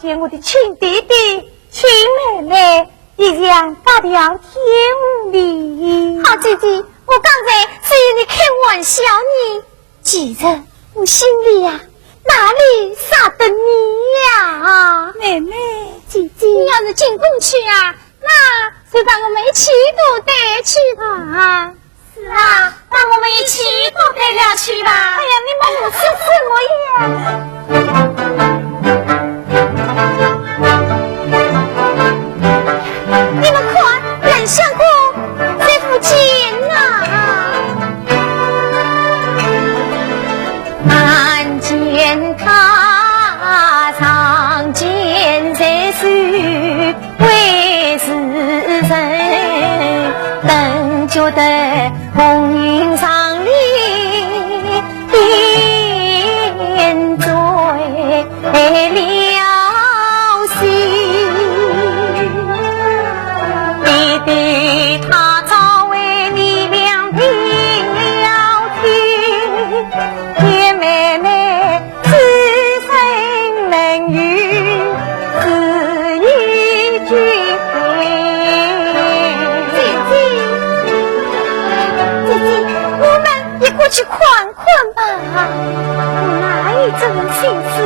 见我的亲弟弟、亲妹妹一样打掉天理。好姐姐，我刚才是与你开玩笑呢，其实我心里呀，哪里舍得你呀？妹妹，姐姐，你要是进宫去啊，那就让我们一起都带去吧。是啊，让我们一起都带了去吧。哎呀，你们不是什么呀？你们看，冷相公在附近啊！看见他常见在手，为世人等觉得红云上里点缀了心。对他早为你俩听了听，天妹妹此生能遇是一句。姐姐，我们也过去看看吧。哪有这种心思？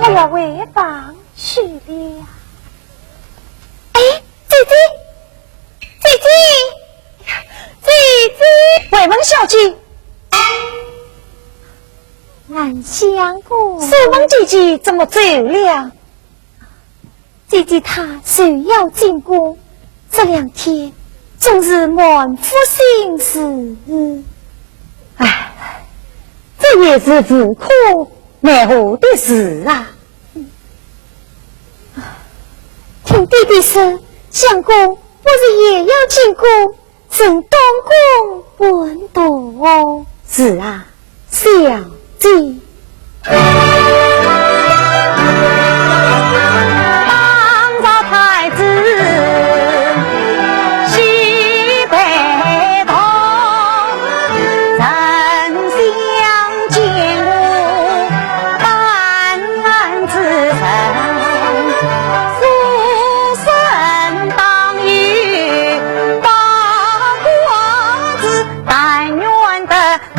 我要回房去了。哎，姐姐。慧文小姐，俺相公，素梦姐姐怎么走了？姐姐她需要进宫，这2天总是满腹心事。唉，这也是无可奈何的事啊。听弟弟说，相公不是也要进宫，正当宫本道。是啊，小姐。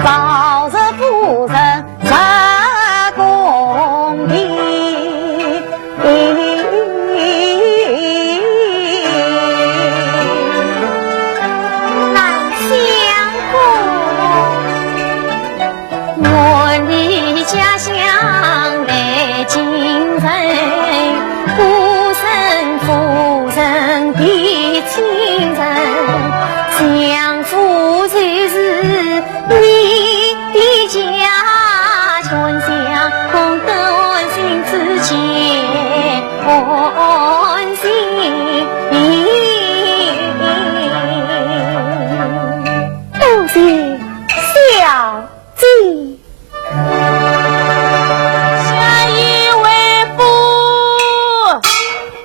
早日夫人这个心人，相扶才是你的家，全相同得心之间欢喜。多谢小姐。下一位夫，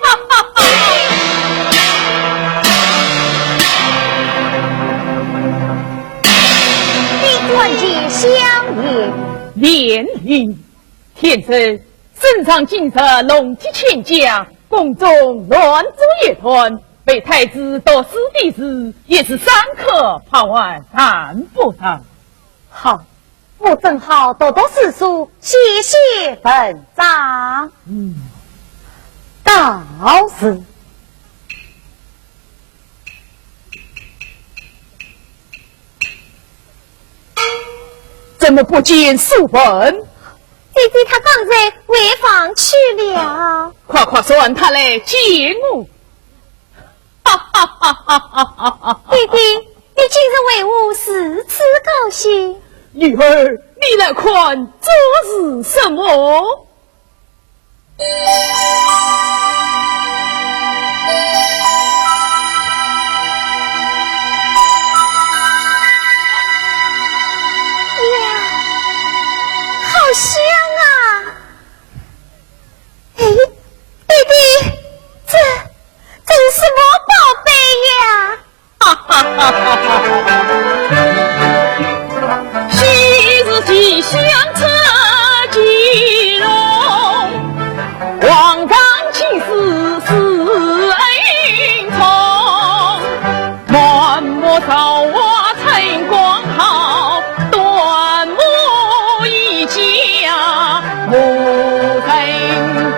哈哈哈！你专接相爷，连理天生身上金色龙体千家，宫中乱作乐团，被太子夺师弟子，也是三刻怕完谈不上。好，我正好读读诗书，写写文章。倒是怎么不见书本？弟弟他刚才回房去了。快快算他来见我！哈哈哈哈哈哈！弟弟，你今日为我如此高兴？女儿，你来看这是什么？好香啊！哎，弟弟，这是什么宝贝呀？哈哈哈哈哈哈！昔日吉祥车吉荣，皇上亲事是恩宠，满目韶华晨光好，端木一家木成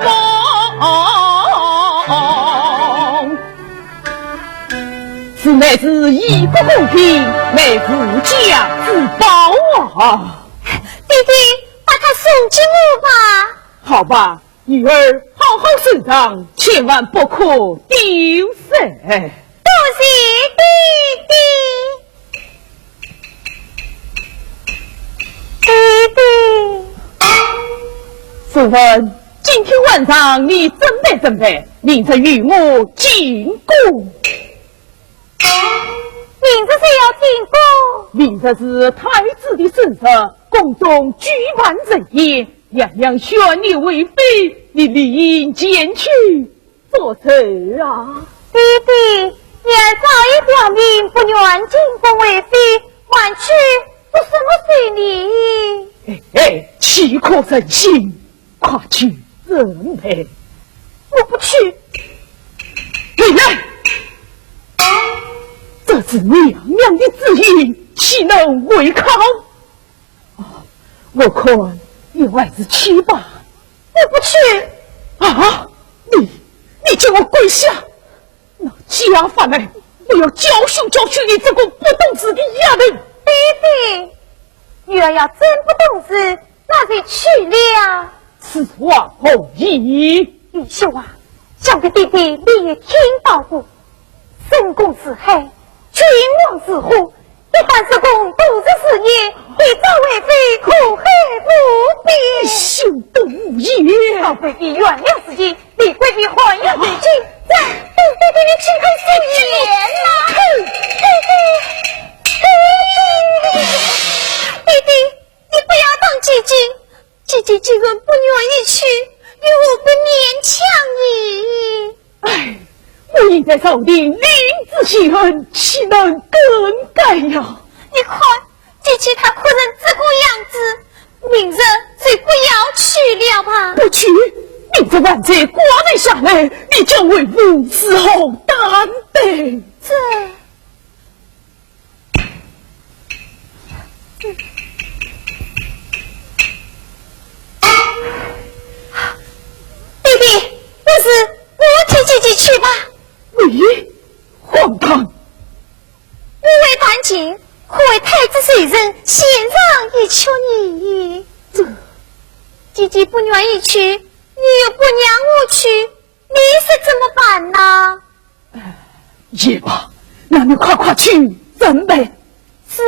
风。此乃是义不公平，乃是家之宝啊！弟弟，把他送给我吧。好吧，女儿好好生长，千万不可丢失。多谢弟弟。弟弟，夫人，今天晚上你准备准备，明日与我进宫。明日是要进宫？明日是太子的生日，宫中举办盛宴，娘娘选你为妃，你理应前去做事啊！弟弟，娘早已表明不愿进宫为妃，还去做什么随你？哎，岂可忍心？快去认赔！我不去。你来！这是娘娘的旨意，岂能违抗？我看你还是去吧。我不去。啊！你叫我跪下，拿家法来，我要教训教训你这个不懂事的丫头。弟弟，女儿要真不懂事，那就去了。此话何意？玉秀啊，想必弟弟你也听到过，深宫之害，君王之祸，一般是公独自事业，你赵为妃苦害不必。休得无言！赵贵妃原谅自己，李贵妃还要最近，再等弟弟你亲口诉言啦。弟弟，你不要当姐姐，姐姐既然不愿意去，与我不勉强你。哎，我应该受定林子喜恩，岂能更改呀？你看，姐姐她可能这个样子，明日就不要去了吧？不去，明日晚节寡人下来，你将为父伺候担待。弟弟，要是我替姐姐去吧。你荒唐！我为弹琴，可为太子随人献上一曲你。姐姐不愿意去，你又不让我去，你是怎么办呢？也罢，那你快快去准备。是。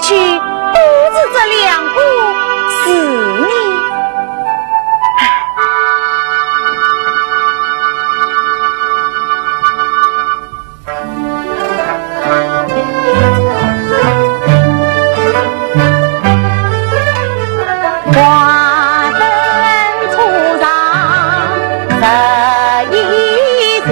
去，独自这两步是你。花灯初上，这一心。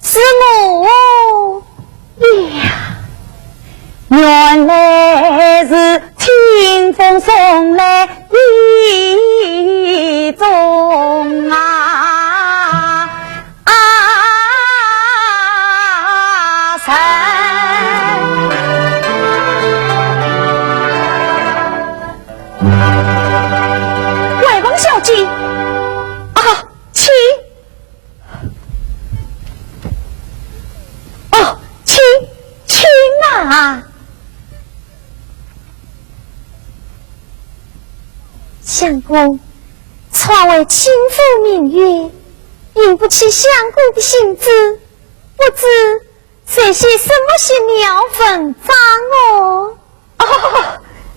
是我呀，原来是清风送来一种外公小姐请。相公，传为亲父明月，引不起相公的性子，不知谁些什么些妙文章哦？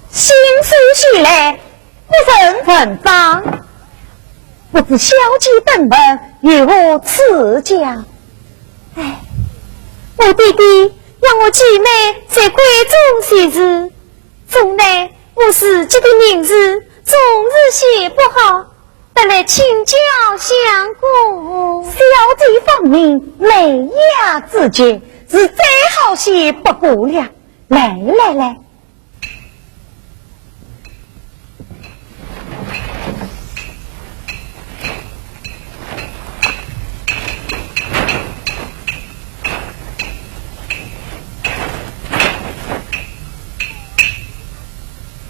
心思起来，不成文章，不知小姐等们如何赐教？我弟弟让我姐妹在闺中写字，从来我自己的名字总是写不好，得来请教相公。小姐芳名美雅之绝，是再好些不过了。来来来，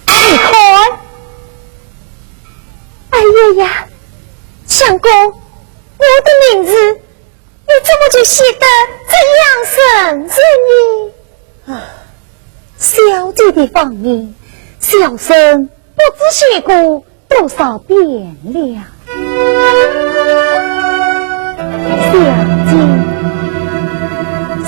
你看，哎呀呀，相公，我的名字你怎么就写得这样神似呢？啊，小姐的芳名，小生不知写过多少遍了。小姐自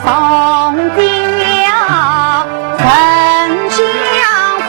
从进了丞相府。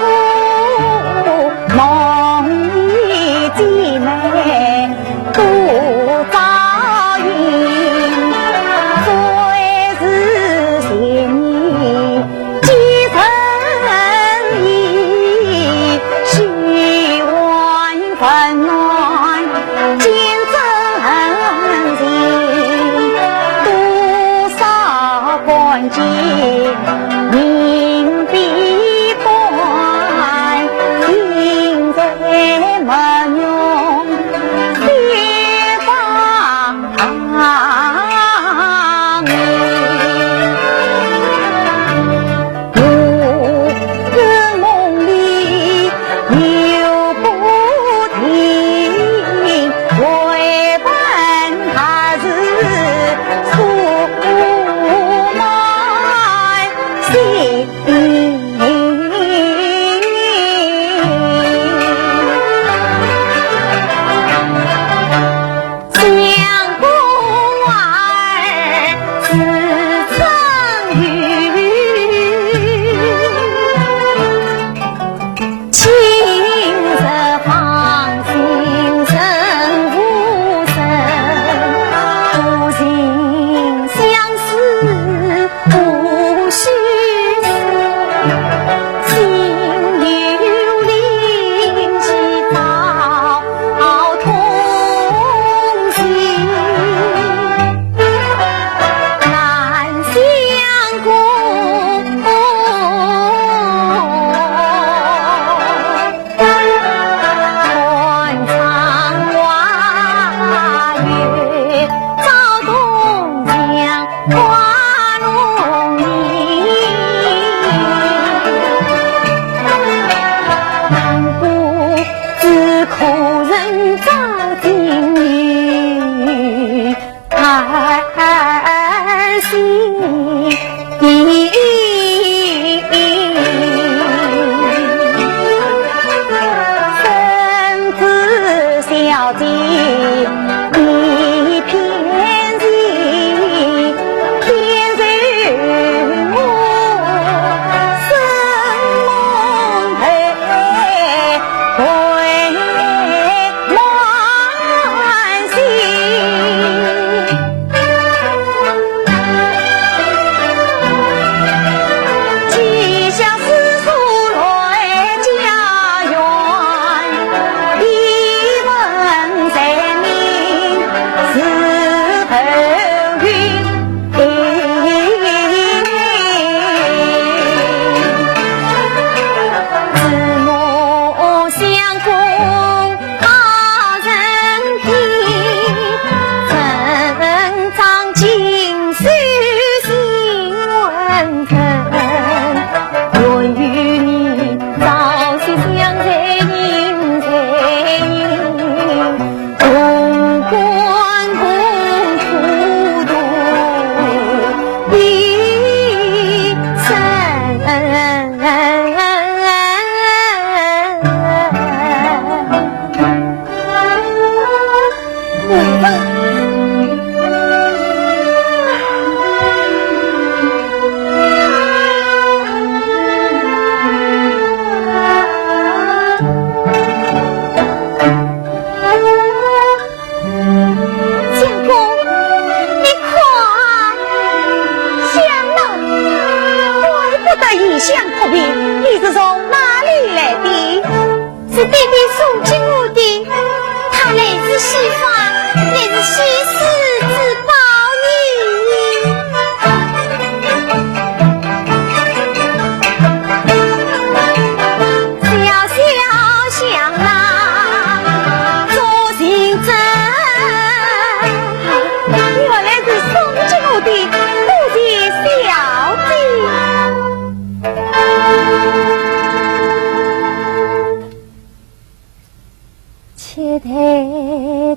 切台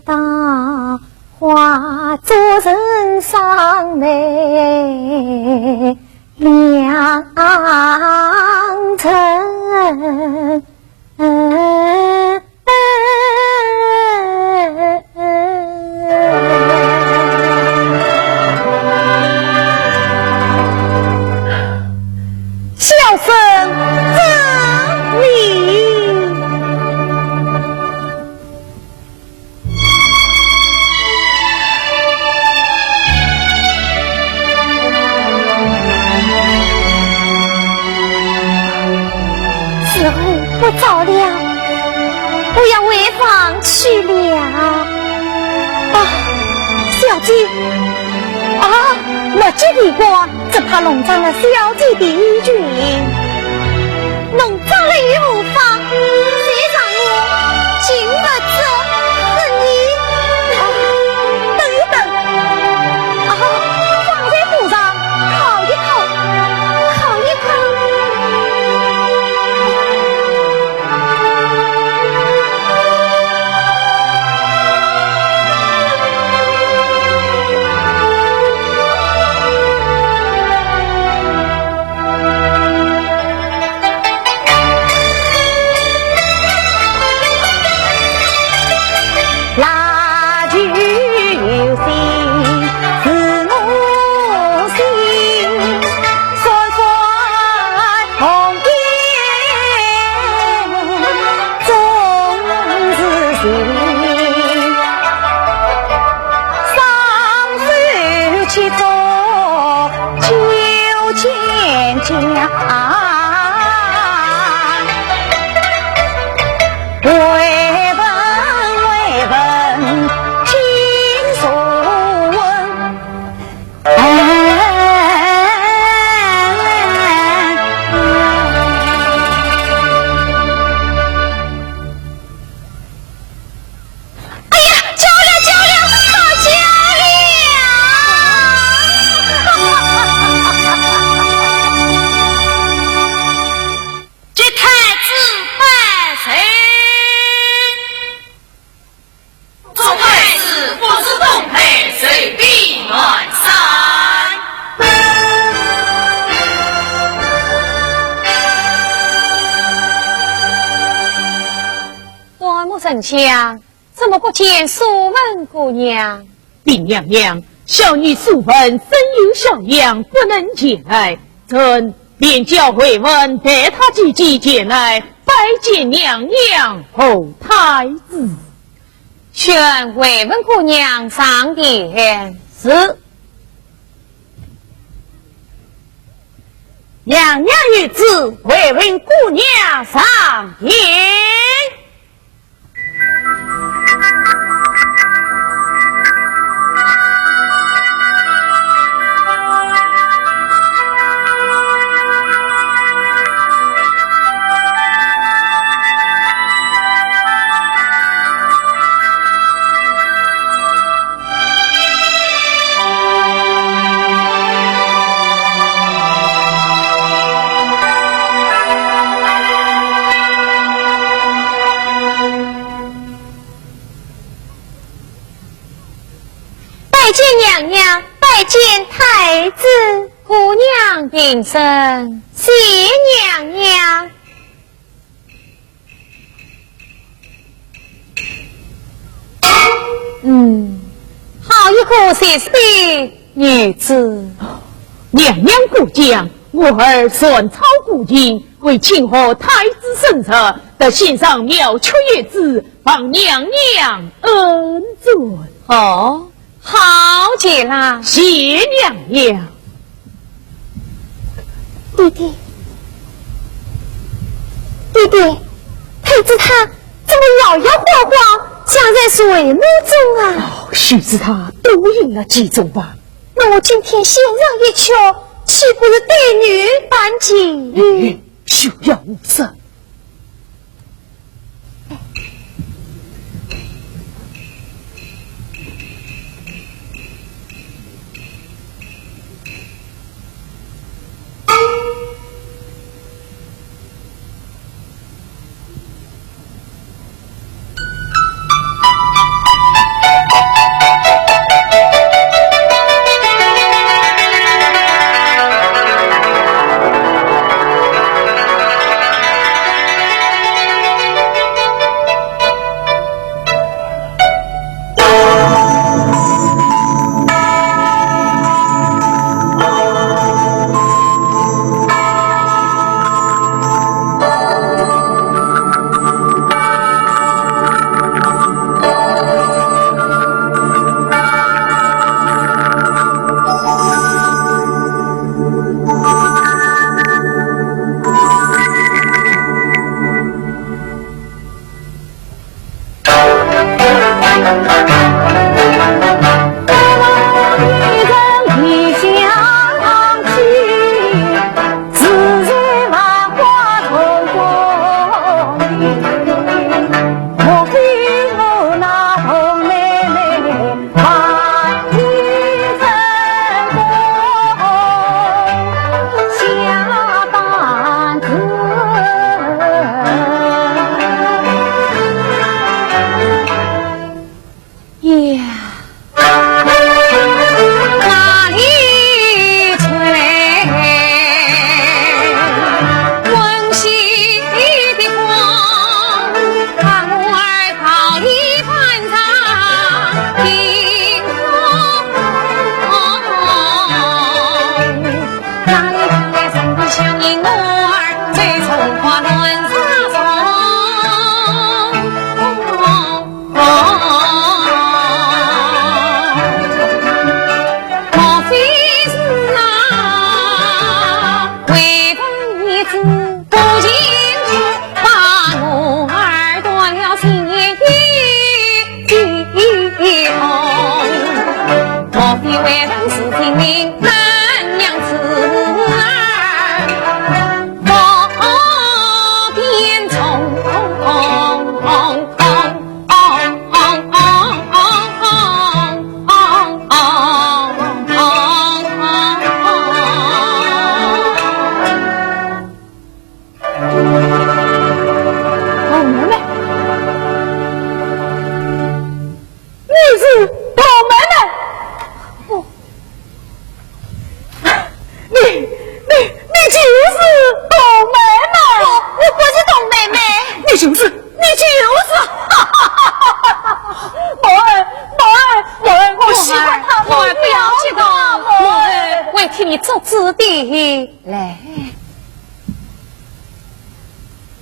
大花做人上美良辰。笑声真理。时候不早了，我要回房去了。啊，小姐，啊，我这里过，只怕弄脏了小姐的衣裙。弄脏了又无妨，谁让我经不走是你。等一等，啊，放在火上烤一烤，烤一烤。丞相，怎么不见素文姑娘？禀娘娘，小女素文身有小恙，不能前来，臣便叫回文带她姐姐前来拜见娘娘后太子。劝回文姑娘上殿。是。娘娘御旨，回文姑娘上殿。拜见娘娘，拜见太子。姑娘平身，谢娘娘。好一个谁是的女子。娘娘过奖，我儿顺操古今，为庆贺太子生日，得献上妙曲乐子，望娘娘恩准。哦，好极了，谢娘娘。弟弟，弟弟，太子他怎么摇摇晃晃，像在睡梦中啊？须知他多饮了几种吧？那我今天先让一球，岂不是对女反己？休要无色。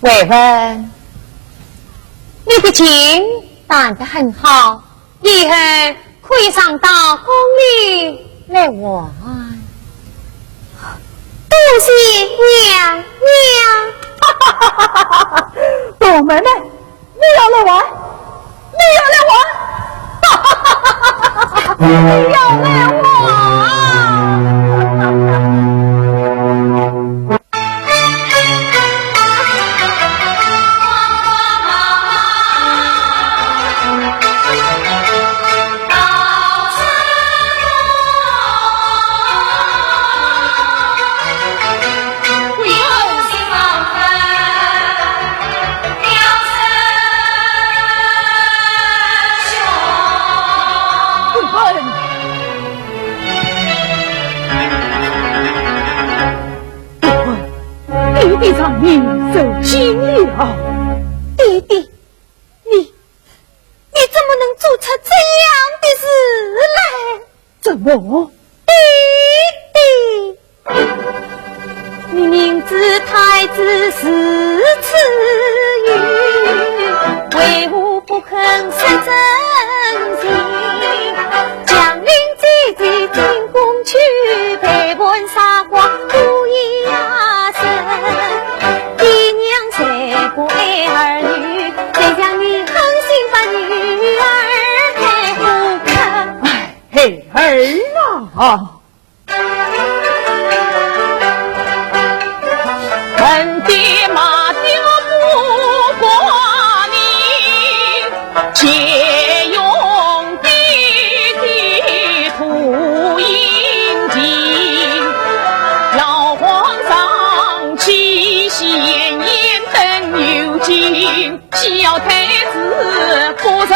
伟文，你的琴弹得很好，以后可以上到宫里来玩。多谢娘娘。我妹妹，你要来玩，你要来玩，你要来玩。弟弟让你受惊了，弟弟，你怎么能做出这样的事来？怎么？弟弟，你明知太子是此语，为何不肯说真情？将领姐姐进宫去陪伴杀光不一呀生，爹娘谁不爱儿女？谁将你狠心把女儿给不肯？哎，嘿儿啊！恨爹妈丢不过你，且用弟弟图阴茎。老皇上气闲言等有情，小太子不识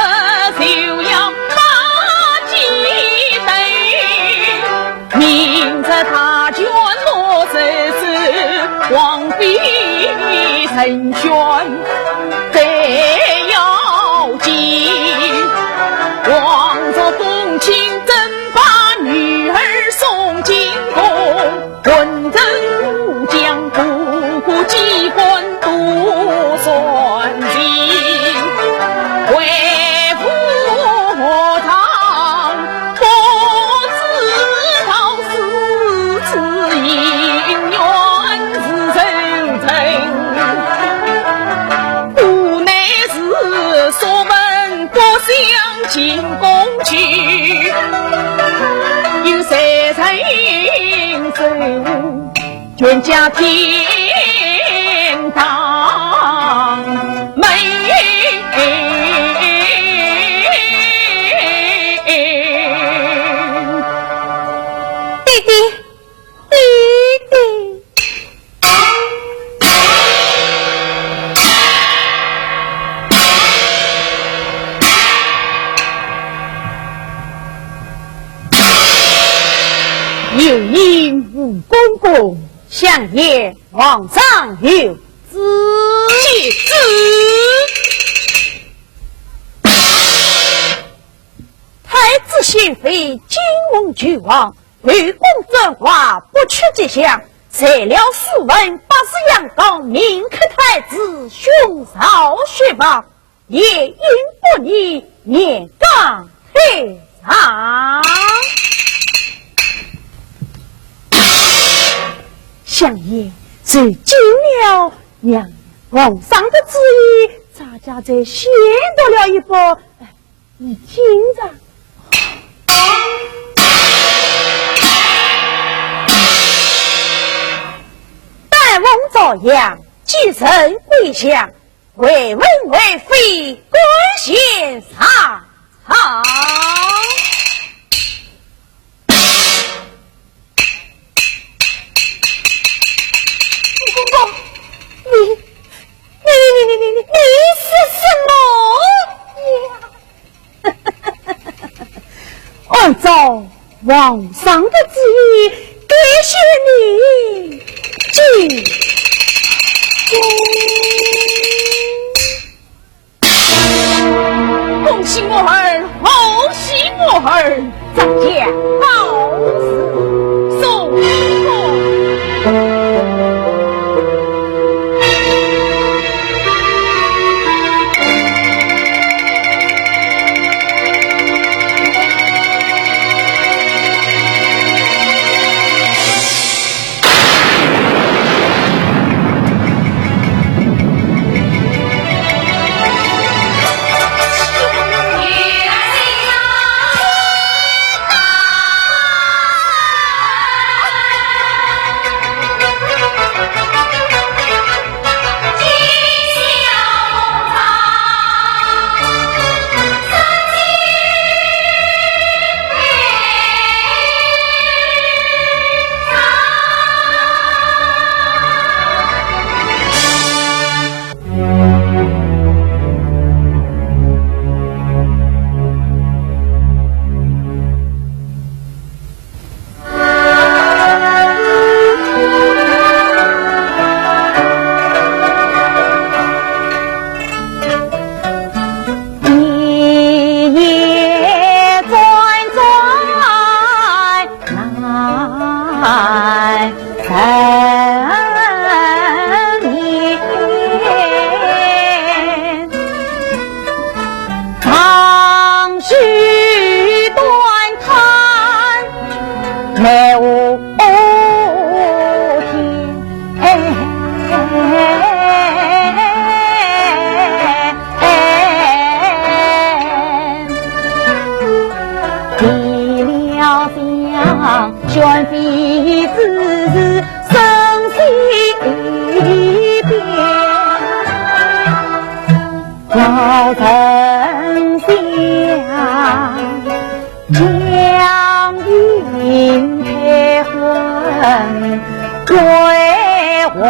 修养把鸡等，明着他眷落世事，王妃成全最要紧。王着公卿真把女儿送进宫，文人武将不顾机关独算尽，为父堂不知道是此姻缘是受成，进宫去，有三人守护，全家天堂美。弟弟，弟弟。有因吴公公相爷皇上有旨，谢旨。太子贤妃金翁俱亡，吕公正话不屈吉祥，材料书文八十阳刚，明克太子兄嫂血榜，也因不逆年纲黑上。相爷是尽了娘皇上的旨意，咱家再先多了一步，你听着。大王遭殃，继承归乡，为文为妃，官衔上朝。你是什么？按照皇上的旨意，感谢你进宫。恭喜我儿，恭喜我儿，张家好事送我。悬鼻子声西边，要丞相将云开婚归皇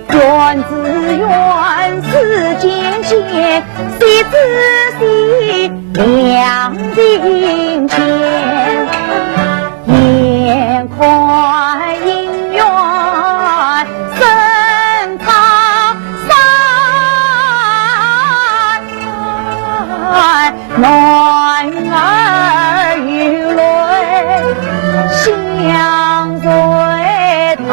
园子院世间闲，谁知悉两人前，眼宽姻缘深藏山，男儿与泪相随叹。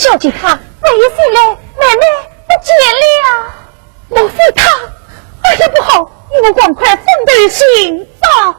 小姐她半夜醒来，妹妹不见了。莫非她？哎呀，不好！你们赶快分队行动。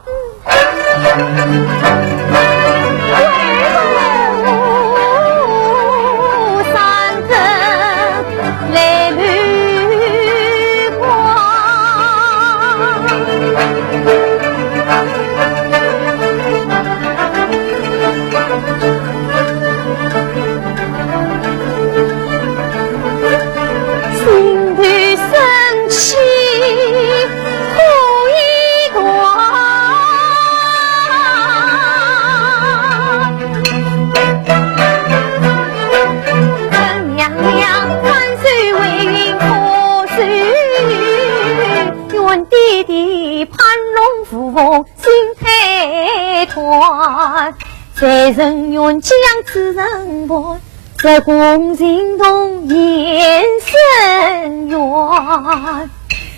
在人愿将此人伴，在共行动延深远，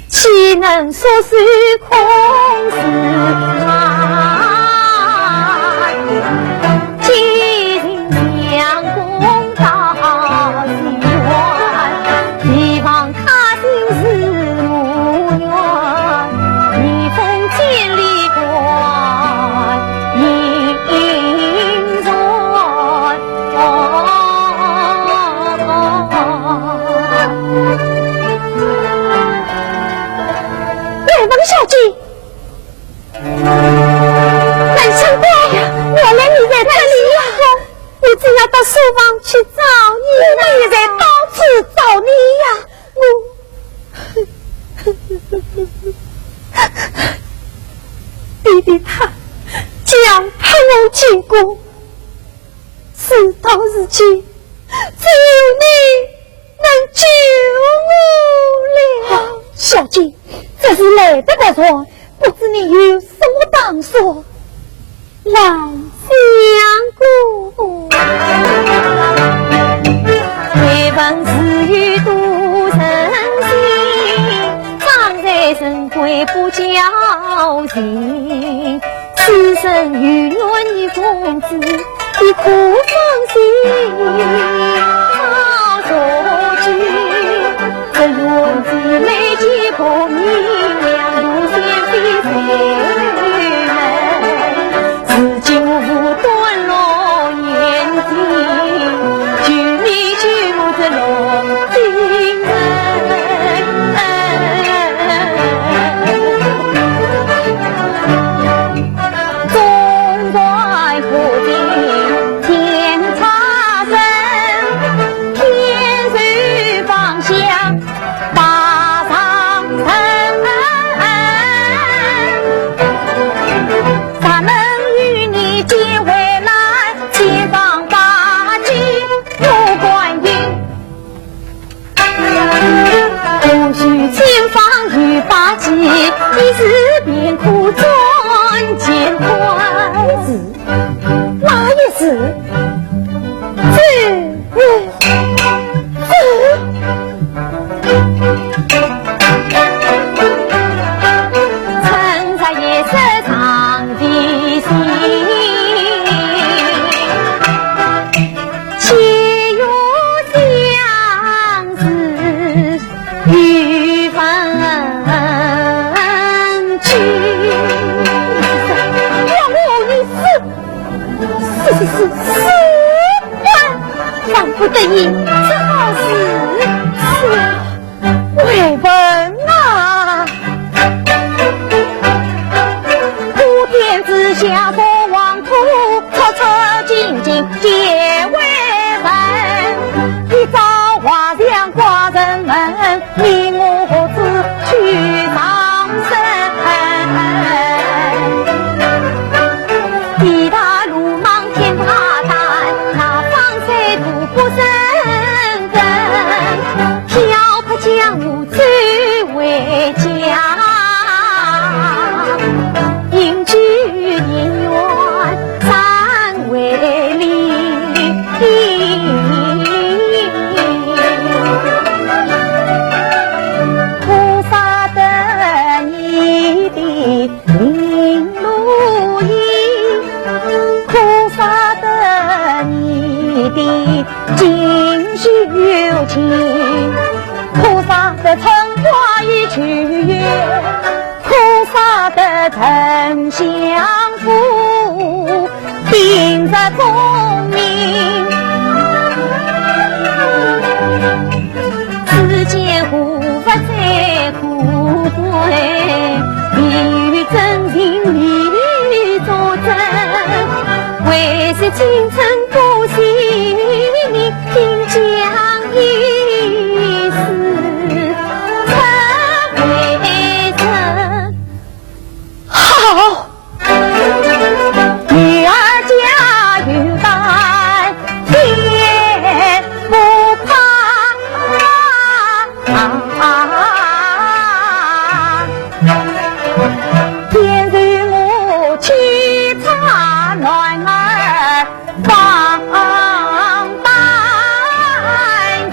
岂能说是空思谈？几人将功到心愿，希望他心是无缘，逆风千里关，迎人。王小姐，难想怪呀，原来你在这里呀！我正要到书房去找你呢，我也在到处找你呀。弟弟他将盼我经过，事到如今，只有你能救我了。小姐，这是来得的说，不知你有什么当说？来相顾，为闻是与独生心，长在身贵不交情。此生与愿你公子，你苦放心。好说句，这愿子没结过你，两路先飞谁门？至今无断落眼睛，救你救我这龙金人。中外可见天差人。有情，菩萨的成花已去远，菩萨的真相负，定在功名。此间无法再苦归，必须真情理作证，为是京城不幸你听讲一事成为真。好，女儿家有担，天不怕。天日我去查暖儿放半天。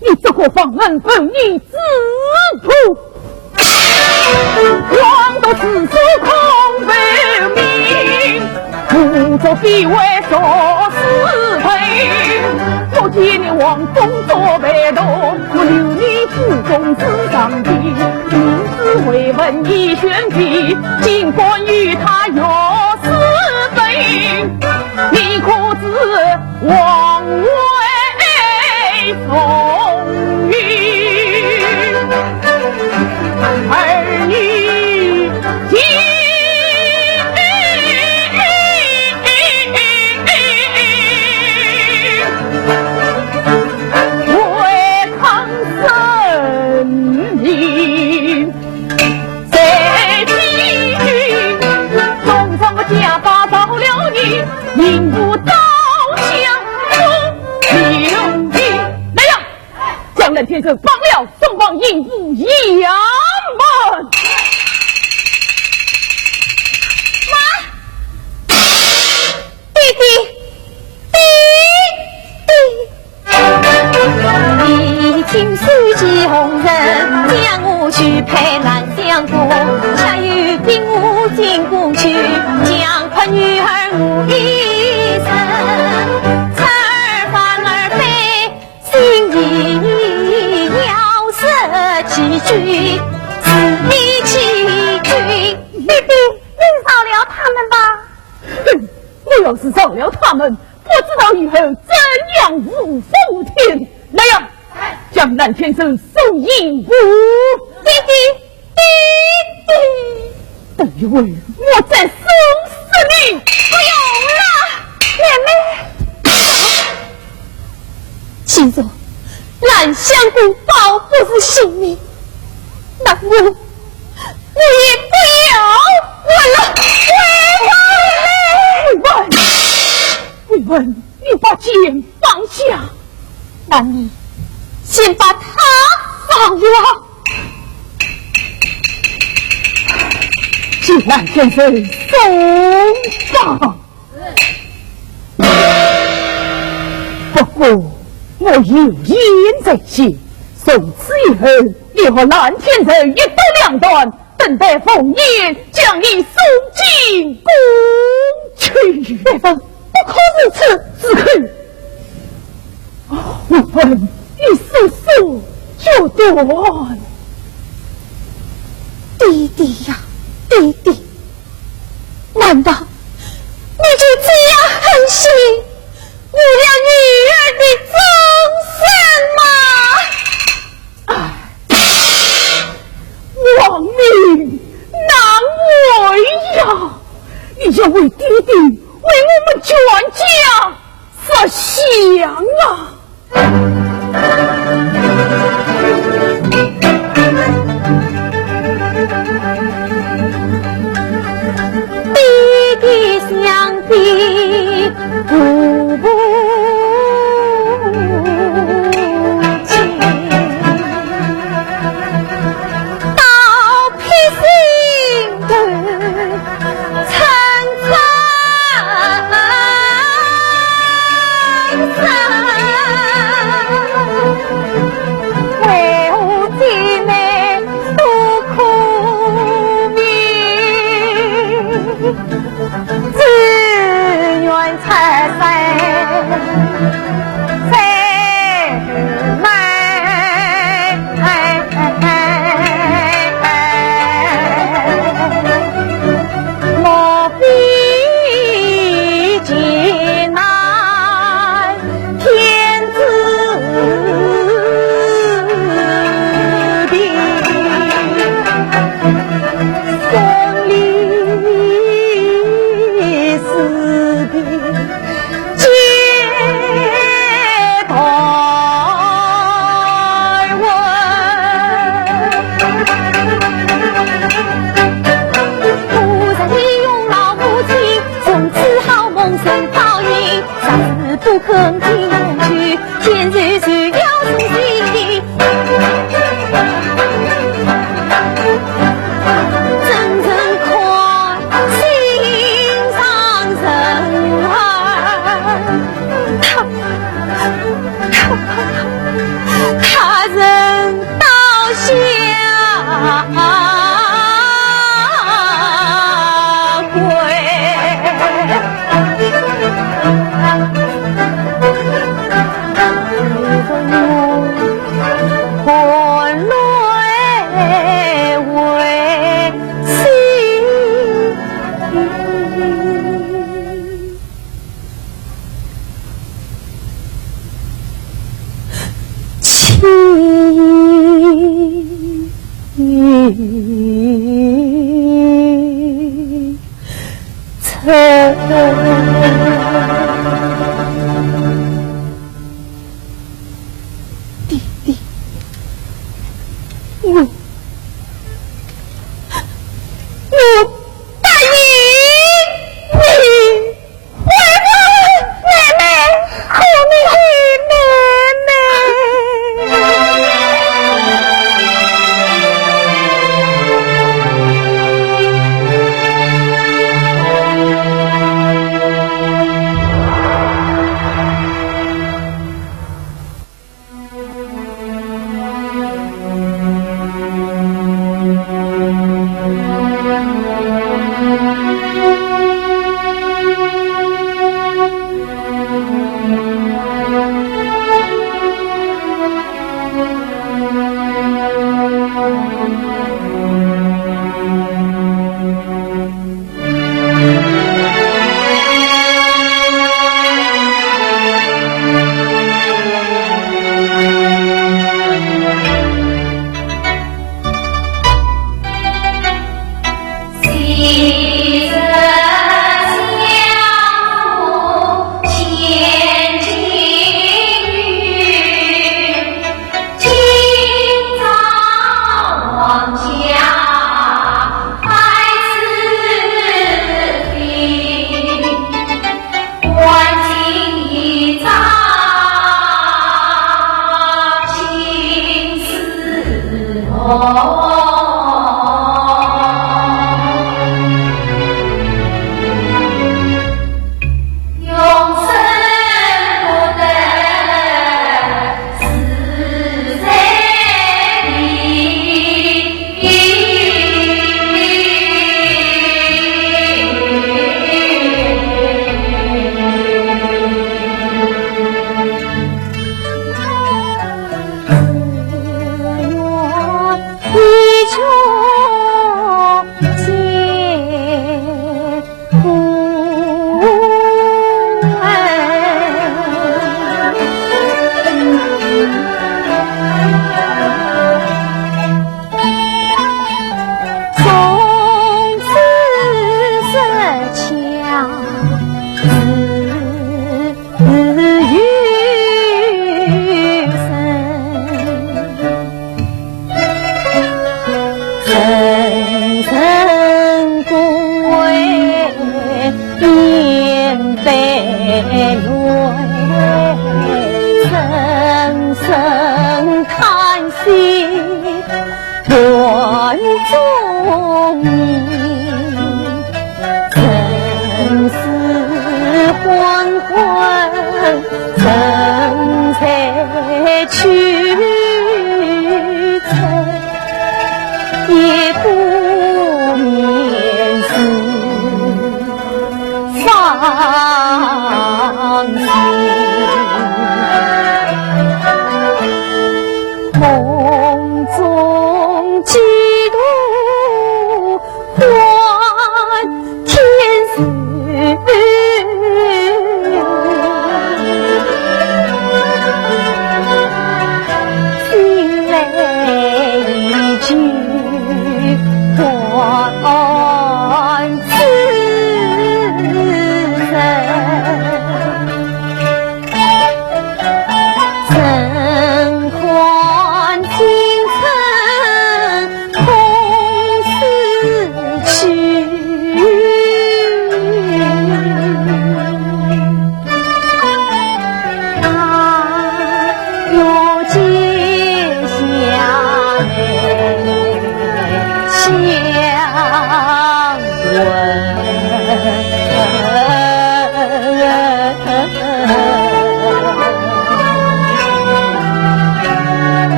你这个放门后你之徒，枉得此处空为名，不作必为做事配。我见你王公作白头，我留你府中之上的，名字为文艺选题，尽管与他有是非，你可知王为风雨，儿女情为抗生命，在地狱东方的家法到了你，引不到相中留意。江南天生放了送往应付衙门。妈，弟弟，你亲手接红人，将我去陪南相公，恰有兵我进宫去，将快女儿我一生，此儿反而非心意要舍弃君，此地弃君。弟弟，你饶了他们吧。哼，我要是饶了他们，不知道以后怎样无福天。来呀，江南天生送银物。弟弟，等一会儿我再送死你。不用了，妹妹。行走，兰香公保护是性命，那我也不要问了。魏文，你把剑放下。那你先把他放了。是蓝先生送吧。不过我有言在先，从此以后，你和蓝先生一刀两断，等待凤爷将你送进宫去。先生，不可如此，此刻，我问你速速就断。弟弟呀，弟弟，难道你就这样狠心误了女儿的终身吗？亡命难为呀！你要为弟弟，为我们全家设想啊！弟弟相比不亲，刀劈心头层层深，为我姐妹多苦命。只愿出世三妹，莫非艰难天注定，送礼死的接待问，不再利用老母亲，从此好梦生报应，上次不肯听去，今日需要自己。真正看心上人儿，他人倒下魂泪为弟弟，我答应你，为我妹妹和你妹妹。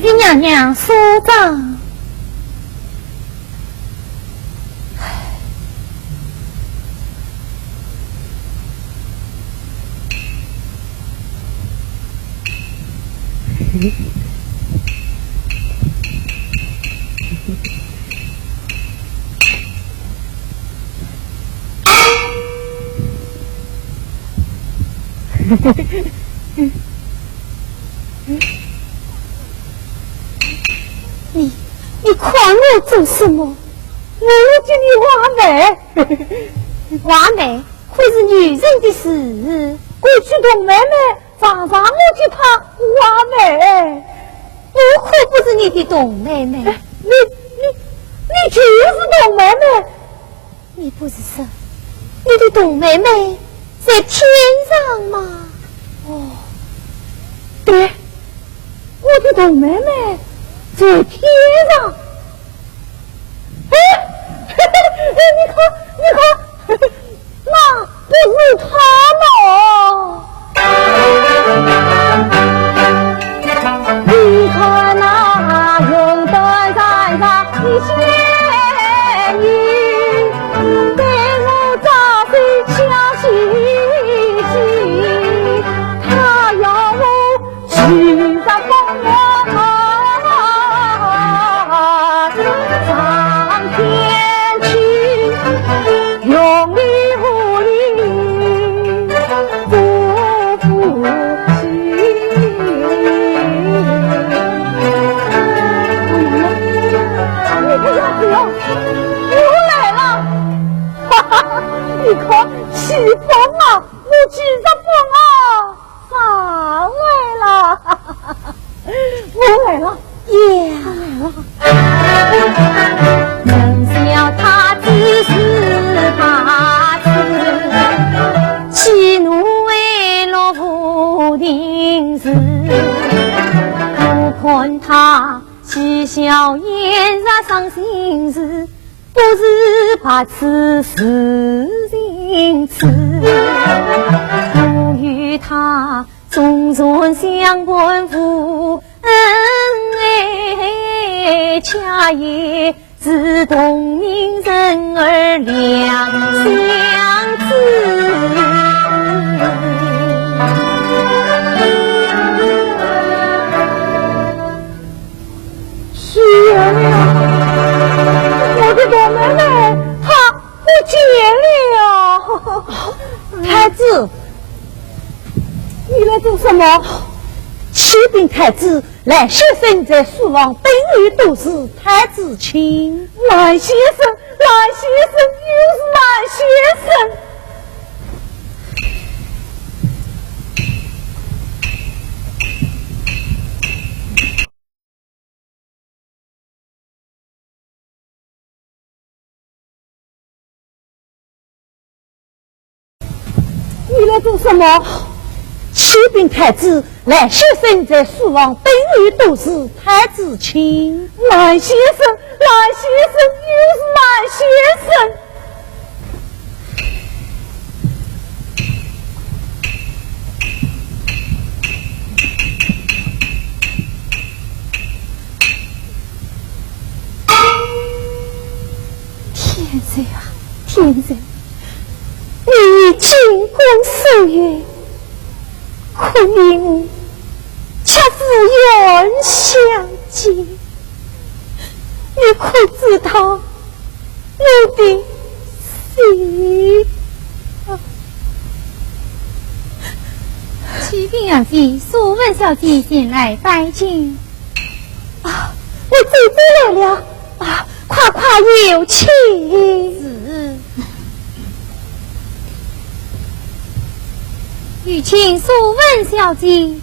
李娘娘说账。你诓我做什么？我叫你挖煤，挖煤会是女人的事。过去同妹妹常常我叫她挖煤。我可不是你的董妹妹。你就是董妹妹。你不是说你的董妹妹在天上吗？哦，对，我的董妹妹在天上。你看，那不是他吗？你看那永登山上的仙女，对我早睡相惜惜，她要我去上风上天去，用力无力不服气。你不要不要，我来了！哈哈，你看起风啊，我起着风啊，上来了！哈哈，我来了，耶，能笑他只是怕死，喜怒哀乐不定时。不看他嬉笑颜杀伤心事，不是怕此事情痴。不与他种种相关负恩爱，恰也自同命人儿两相知。是呀，我的董妹妹她不见了。太子，你来做什么？启禀太子，来先生在书房等于都是太子亲。蓝先生，蓝先生，又是蓝先生。你来做什么？启禀太子，蓝先生在书房等于都是太子亲。蓝先生，蓝先生，又是蓝先生。天子啊，天子！你进宫受阅，可令恰夫远相见。你可知道我的心？启禀小姐，素问小姐前来拜见。啊，我姐姐来了！啊，快快有请。欲请素问小姐。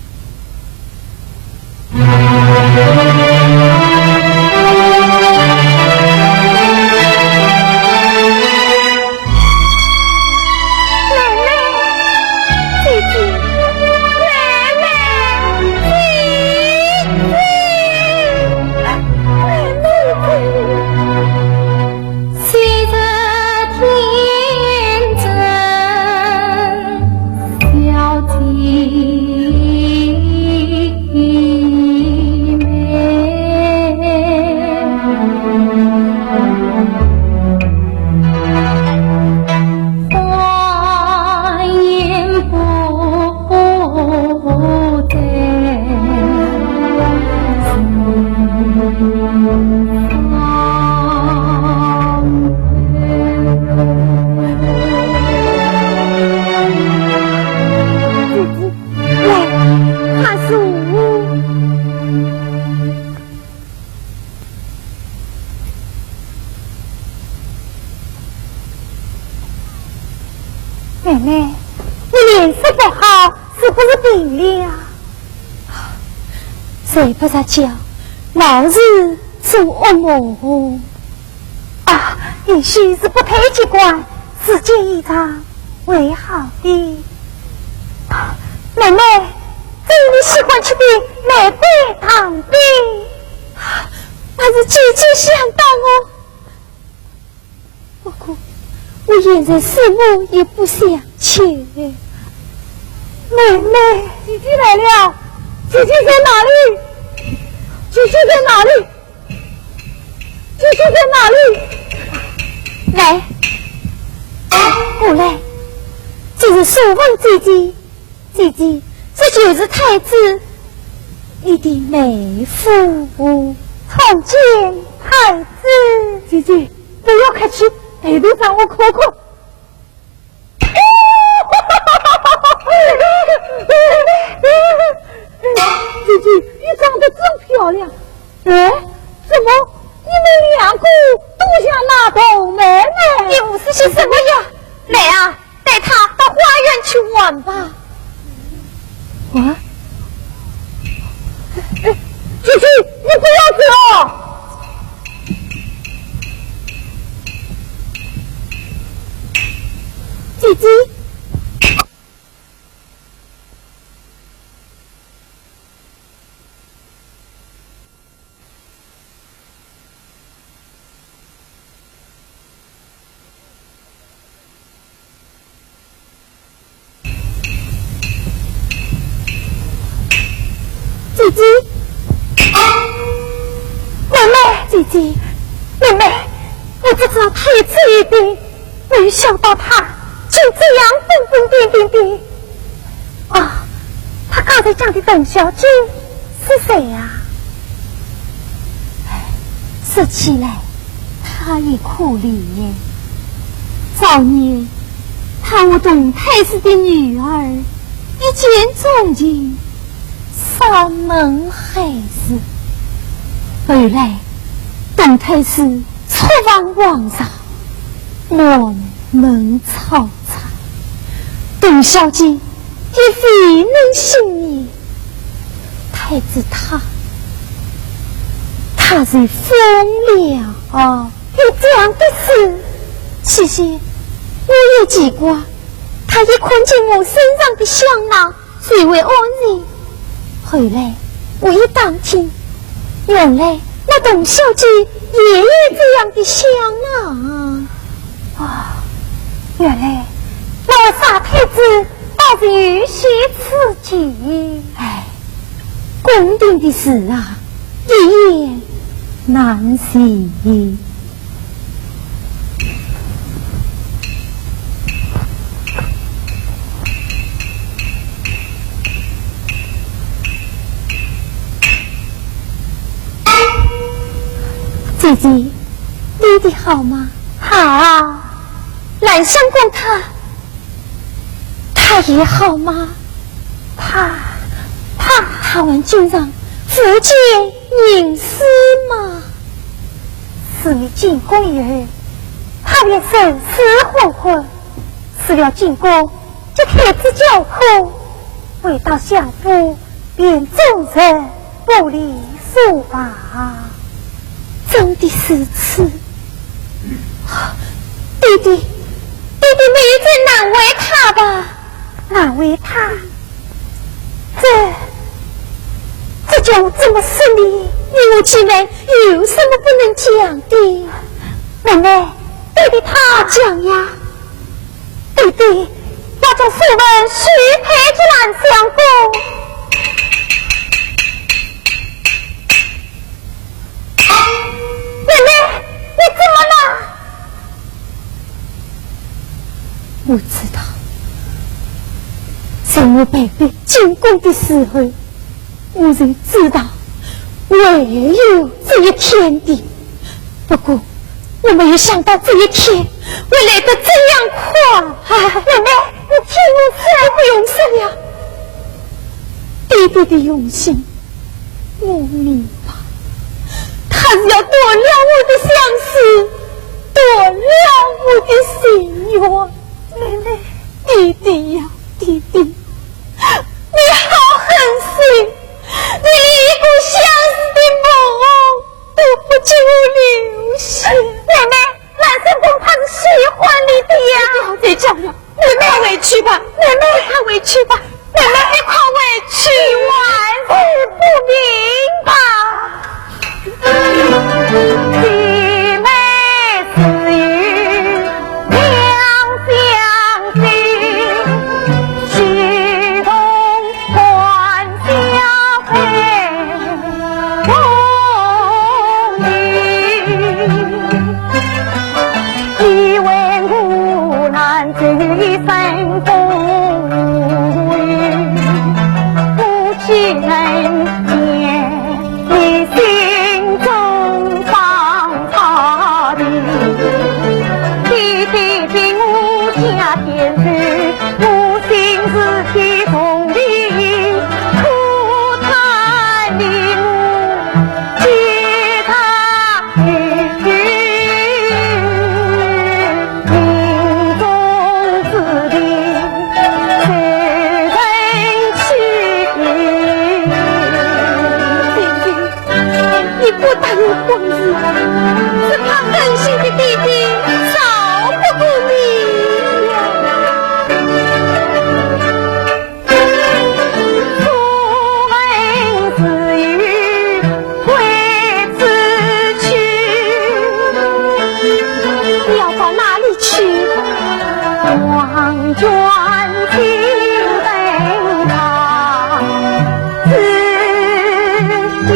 妹妹，你脸色不好，是不是病了？睡不着觉，老是做噩梦。啊，也许是不太习惯，时间一长会好的。妹妹，这你喜欢吃的玫瑰糖饼，那是姐姐想到我。不过我现在什么也不想吃。妹妹，姐姐来了，姐姐在哪里？姐姐在哪里？姐姐在哪里？来，过来，这是守望姐姐，姐姐，这就是太子你的妹夫。参见太子。姐姐，不要客气，抬头让我看看。姐姐，你长得真漂亮。哎，怎么你们两个都像那头妹妹？你无事些什么呀？来啊，带她到花园去玩吧。啊？姐姐，你不要走。姐姐。姐姐，妹妹，姐姐，妹妹，我不知道太子一病，没想到他就这样疯疯癫癫的。啊，他刚才讲的董小姐是谁呀？说起来，他也可怜耶。早年，他和董太子的女儿一见钟情。房门害死。后来董太师出访皇上，我门草草，董小姐也未能幸免。太子他是疯了，有这样的事。其实我也记过，他也困进我身上的香囊，最为安然。后来我一打听，原来那董小姐也有这样的香囊。原来那傻太子倒是有些刺激。公定的事啊，一言难细。姐姐，你的好吗？好。兰相公他也好吗？他问君上福建隐私吗？自你进宫以后，他便神思昏昏，死了进宫，这太子叫苦，回到相府便终日不离书房。真的是此。弟弟没有再难为他吧？难为他？这就这么顺利？我姐妹有什么不能讲的？妹妹，弟弟他讲呀。弟弟要将书文许配给兰相公。妹妹，你怎么了？我知道，在我背背进宫的时候，我就知道唯有这一天的。不过我没有想到这一天会来得这样快。妹妹，你听我说，不用说呀。弟弟的用心我明白，他是要夺了我的相思，夺了我的心愿。妹妹，弟弟呀，弟弟，你好狠心，你连一个相思的梦都不给我留下。妹妹，兰相公他是喜欢你的呀。不要再讲了，妹妹，快回去吧，妹妹，快回去吧，妹妹，你快回去，万事不明白。姐妹自与两相亲，须同欢笑配共饮，以为苦难之分风雨，夫妻人间你心中放他的，弟弟并无家天日，无心自己从里苦叹的我接他去，命中注定谁人去？你不但有光日，只怕狠心的弟弟少不过你呀。出门自与会自去，你要到哪里去？望卷青灯塔，自己。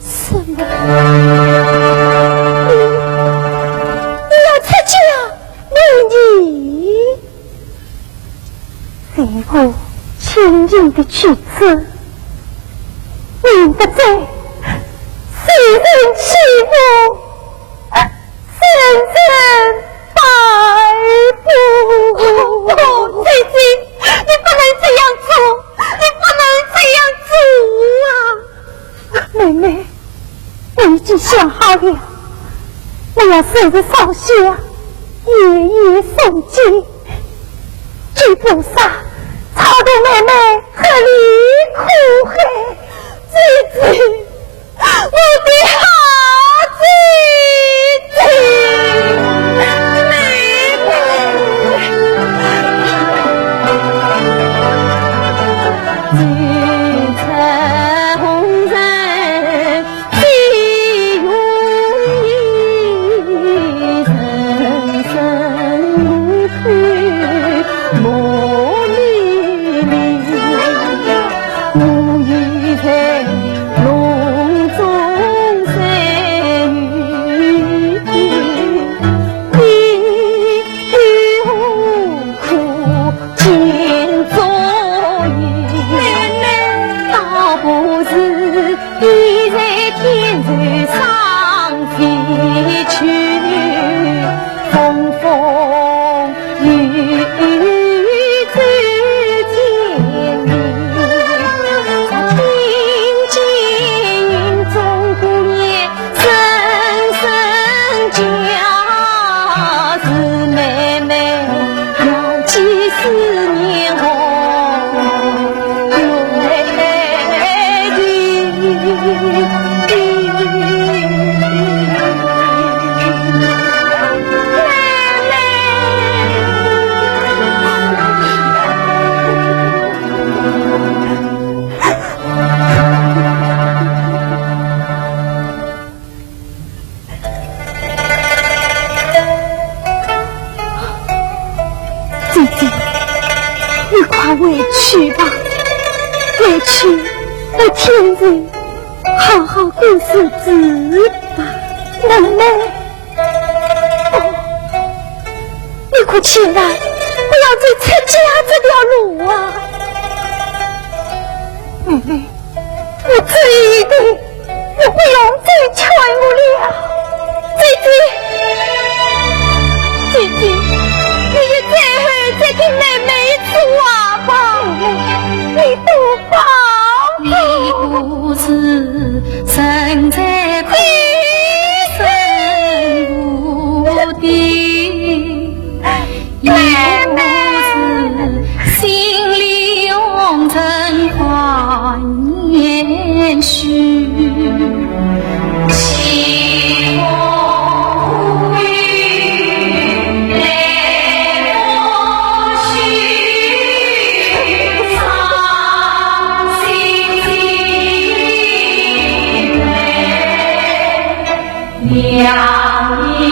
什么？你要出家？你这个亲近的举子，免得在世人欺负，世拜不。姐姐，你不能这样做，你不能这样做啊！妹妹，我已经想好了，我要守着少侠，夜夜诵经，去菩萨超度妹妹和你苦海。姐姐，我的好姐姐，妹妹。最诚人必有意，人生无悔莫迷离。无意在笼中山雨滴，你无苦见踪影。倒不是你在天上上飞去，风风雨雨走千里，在听见云中姑娘声声叫，是妹妹要几十年后又来的。姐姐，你快回去吧，回去和天人好好过日子吧，妹妹。哦，你快起来，不要再参加这条路啊！妹妹，我这一定我不用再劝我了，姐姐，姐姐，你也最后再听妹妹一次话吧，你不放你不是身在悲深无底，也不是心里红尘花烟絮。凄风苦雨泪我须，伤心泪，两意。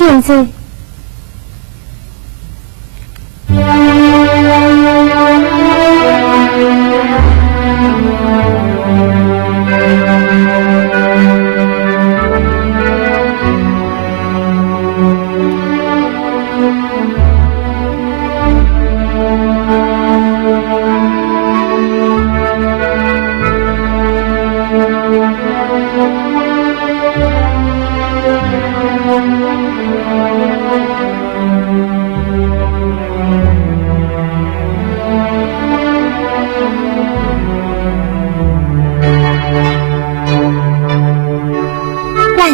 天子。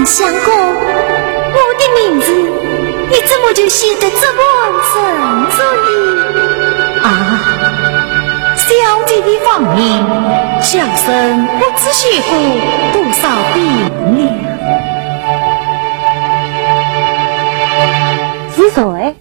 相公，我的名字你怎么就写得这么正直啊？小姐的芳名，小生不知学过多少遍了。几岁？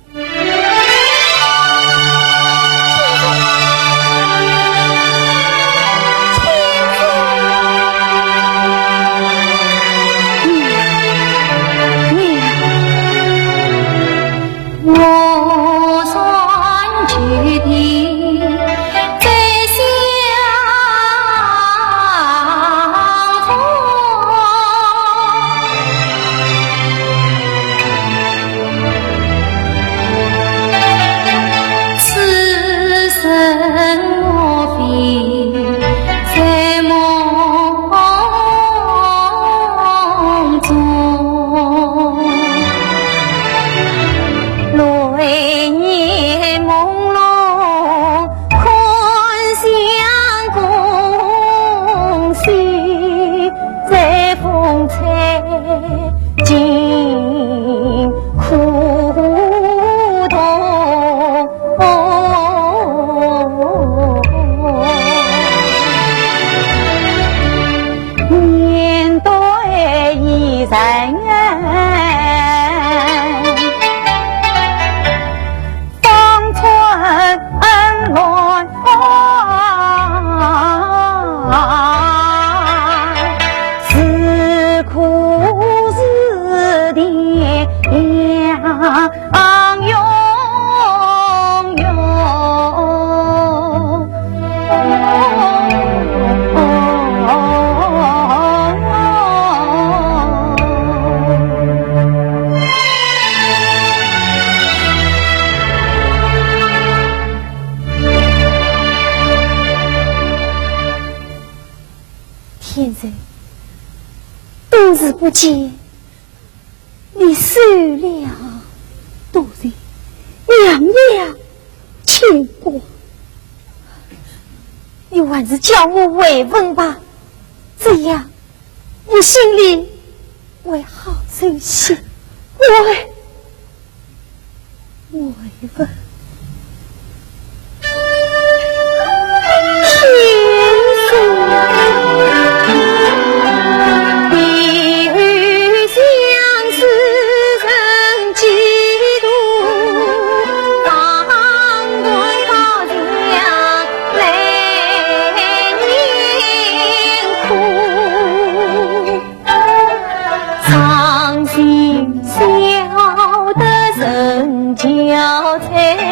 现在多日不见，你瘦了多日，娘娘牵挂，你还是叫我慰问吧，这样我心里会好受些。慰问。伤心笑得人憔悴。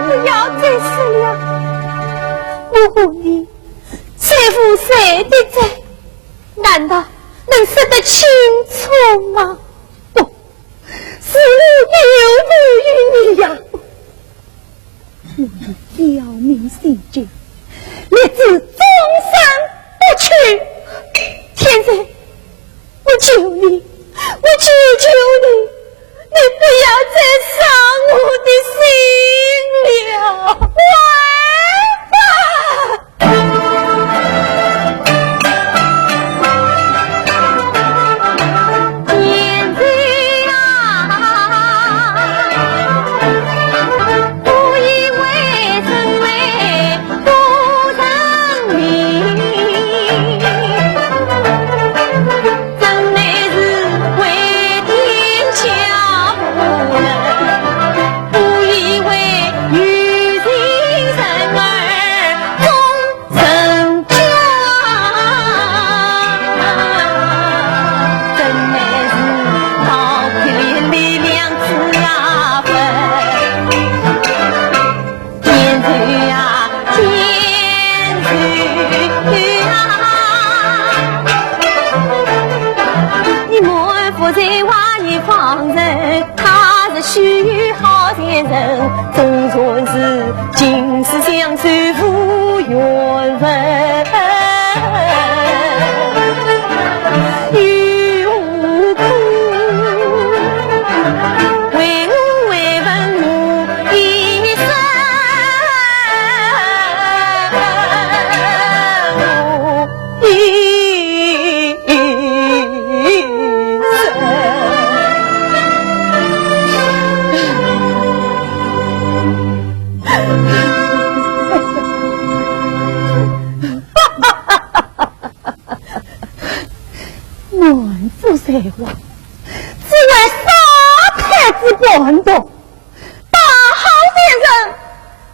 不要再说了，我和你谁负谁的债，难道能说得清楚吗？不，是我有负于你呀！我的要命心决，立志终身不屈。天生，我求你，我求你，你不要再伤我的心了，年岁啊，不以为生为不成理，真乃是为天下不仁，不以为有情人儿终成家，真乃是逃开了两次啊分。天trời啊，天trời啊，你莫负责话你放任，他是虚好先生，终算是今世相守无缘分。有苦为我为问我一生，我一满腹才华，只为杀太子叛徒，大好先生，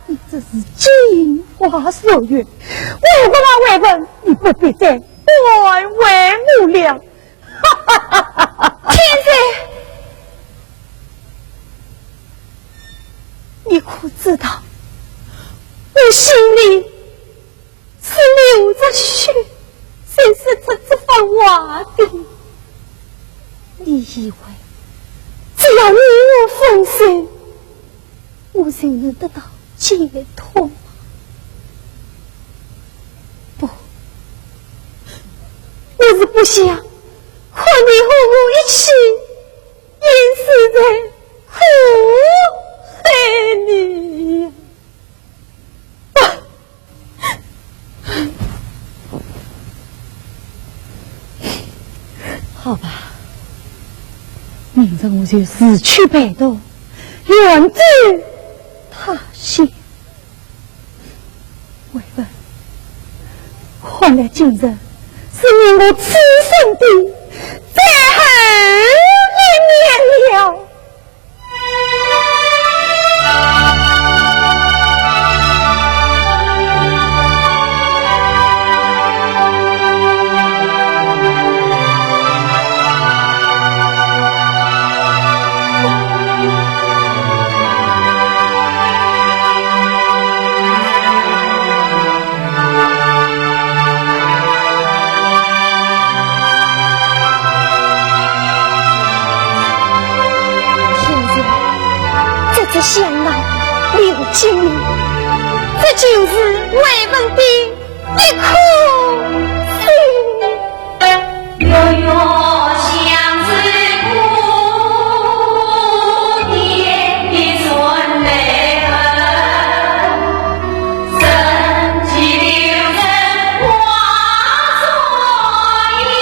你这是镜花水月，为什么为本？你不必再官为无良。天生，你可知道，我心里是流着血，谁是这番话的？你以为只要你我奉献，我就能得到解脱吗？不，我是不想和你和我一起淹死在苦海里呀！好吧，明日我就死去北斗，远居他乡。为问，换来今日是令我此生的最后一年了。这相貌刘金明，这就是为文的一颗心。悠悠相思苦，年年顺泪痕，生气留人化作烟，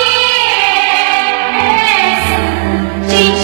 是今天。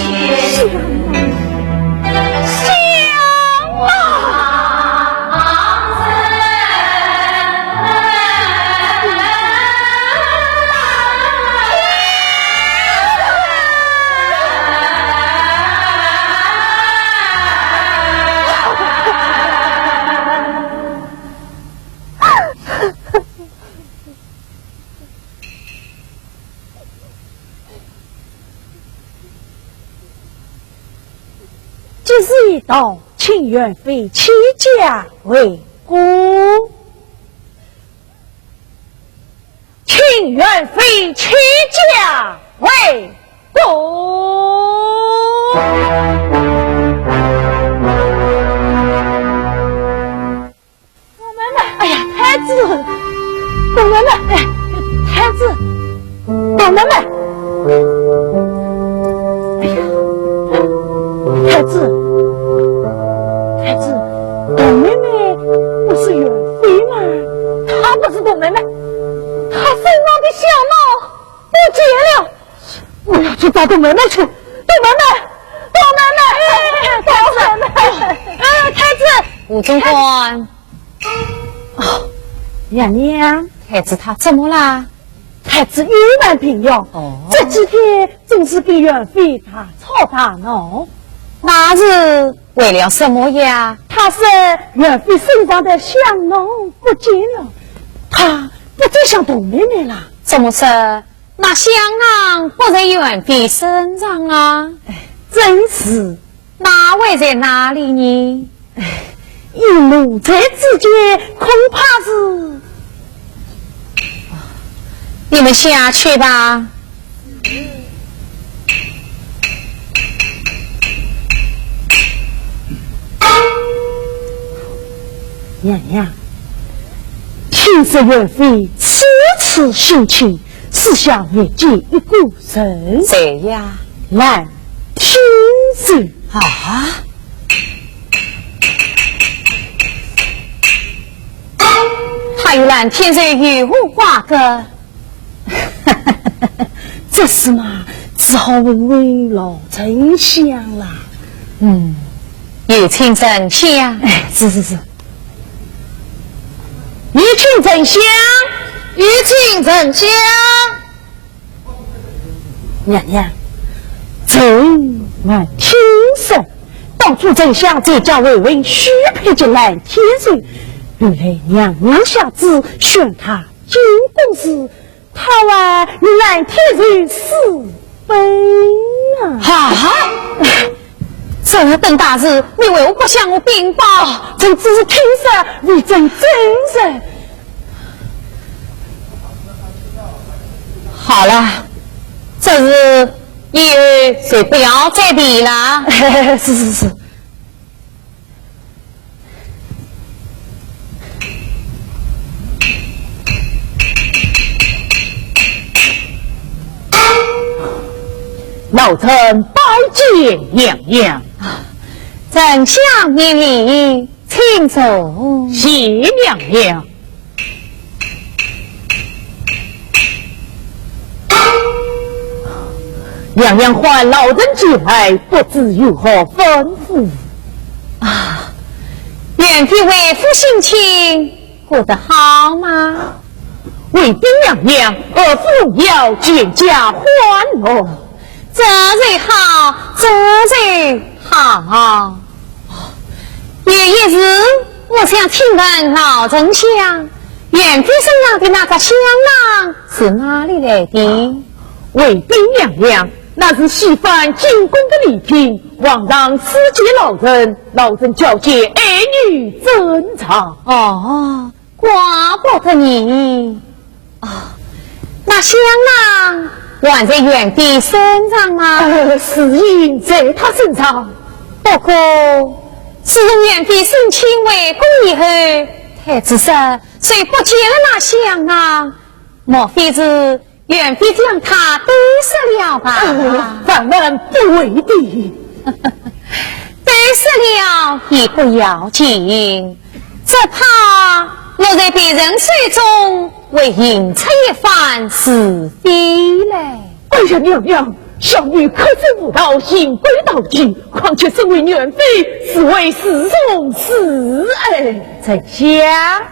事已到，请元妃起驾为姑。请元妃起驾为公。我妹妹，哎呀，太子，我妹妹，哎，太子，我妹妹，哎呀，太子，太子，我妹妹不是元妃吗？她不是我妹妹。他身上的小帽不见了，我要去找董妹妹去。董妹妹，董妹妹，董妹妹，太子，吴总管，哦，娘娘，太子他怎么啦？太子郁闷平庸，这几天总是跟元妃他吵打闹，那是为了什么呀？他说元妃身上的香囊不见了，他不再想董妹妹了。怎么说？那香囊不在元妃身上啊？真是。那位在哪里呢？一奴才之间，恐怕是。你们下去吧。娘娘，听说元妃此次心情，是想灭尽一股神。谁呀？蓝天水啊！还有蓝天水与无瓜葛。这事嘛，只好问问老丞相啦。有请丞相。哎，是。有请丞相，有请丞相。娘娘，朕乃天神，当初丞相在家为文许配进蓝天水，原来娘娘下旨选他进宫时，他为蓝天水私奔啊！这等大事，你为何不向我禀报？朕只是听说，为朕真实。好了，这事以后就不要再提了。是。老臣拜见娘娘。丞相免礼，请坐。谢娘娘。娘娘唤老人进来，不知有何吩咐啊？元妃为夫心情过得好吗？为禀娘娘，儿妇荣耀全家欢乐。这最好，这最好。有一日，我想请问老丞相，元妃身上的那个香囊是哪里来的？为禀娘娘，那是西番进宫的礼品，皇上赐给老人，老人交接儿女珍藏。哦，怪不得你。那香囊还在元妃身上吗？是应在她身上。不过，自从元妃升迁为公以后，太子说谁不见了那香囊？莫非是元妃将他丢失了吧？反问不为的。丢失了也不要紧，只怕落在别人手中，会引出一番是非来。哎呀，娘娘，小女可真无道，行规蹈矩，况且身为元妃，是为世宗事哎。丞相，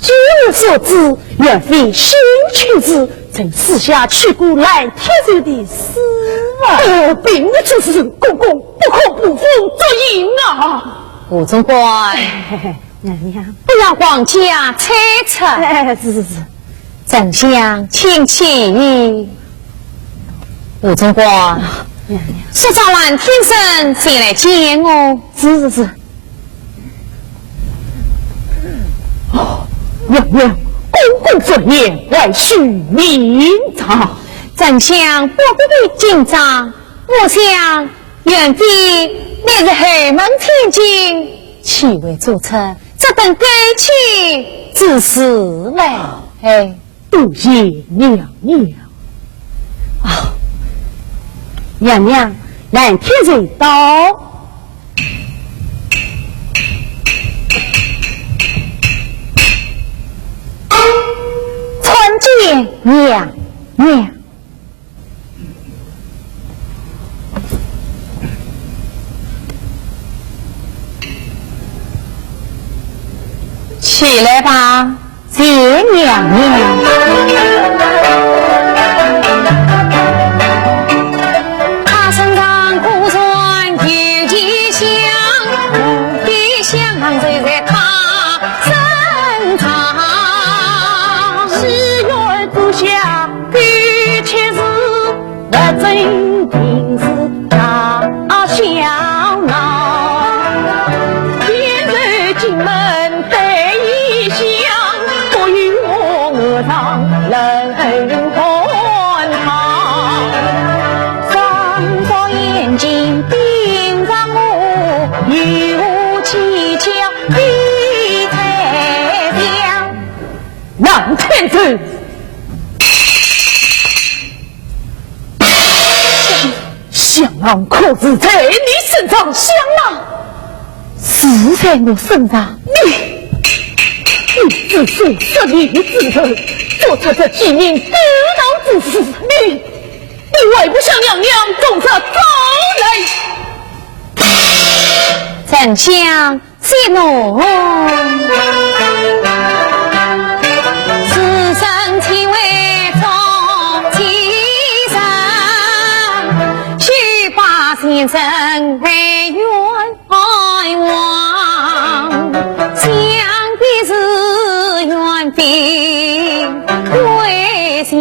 据我所知，元妃新去世，曾私下去过蓝天水的私望。并不此事，公公不可不奉作淫啊！吴总管，娘娘，不要皇家猜测。是。丞相请起。吴总管，说早晚天生谁来见我？是。哦，娘娘，公公之言，外需明察。丞相不必紧张，我想远妃乃是后门千金，岂为做出这等该去之事来？多谢娘娘。娘娘，蓝天人到。参见娘娘。起来吧，谢娘娘。他身上古传有吉祥，我的香醉在他身上。喜悦之下，举切子，我真定是大笑闹。现在进门得一香，不与我额上人欢堂。双双眼睛盯着我，有蹊跷的猜想。让天子香囊可是在你身上，香囊是在我身上。你自说失礼之人，做出这几名得道之事，你为不向娘娘供着走来？丞相息怒，此生岂为从其身，须把先生为冤枉，想必是冤妃归相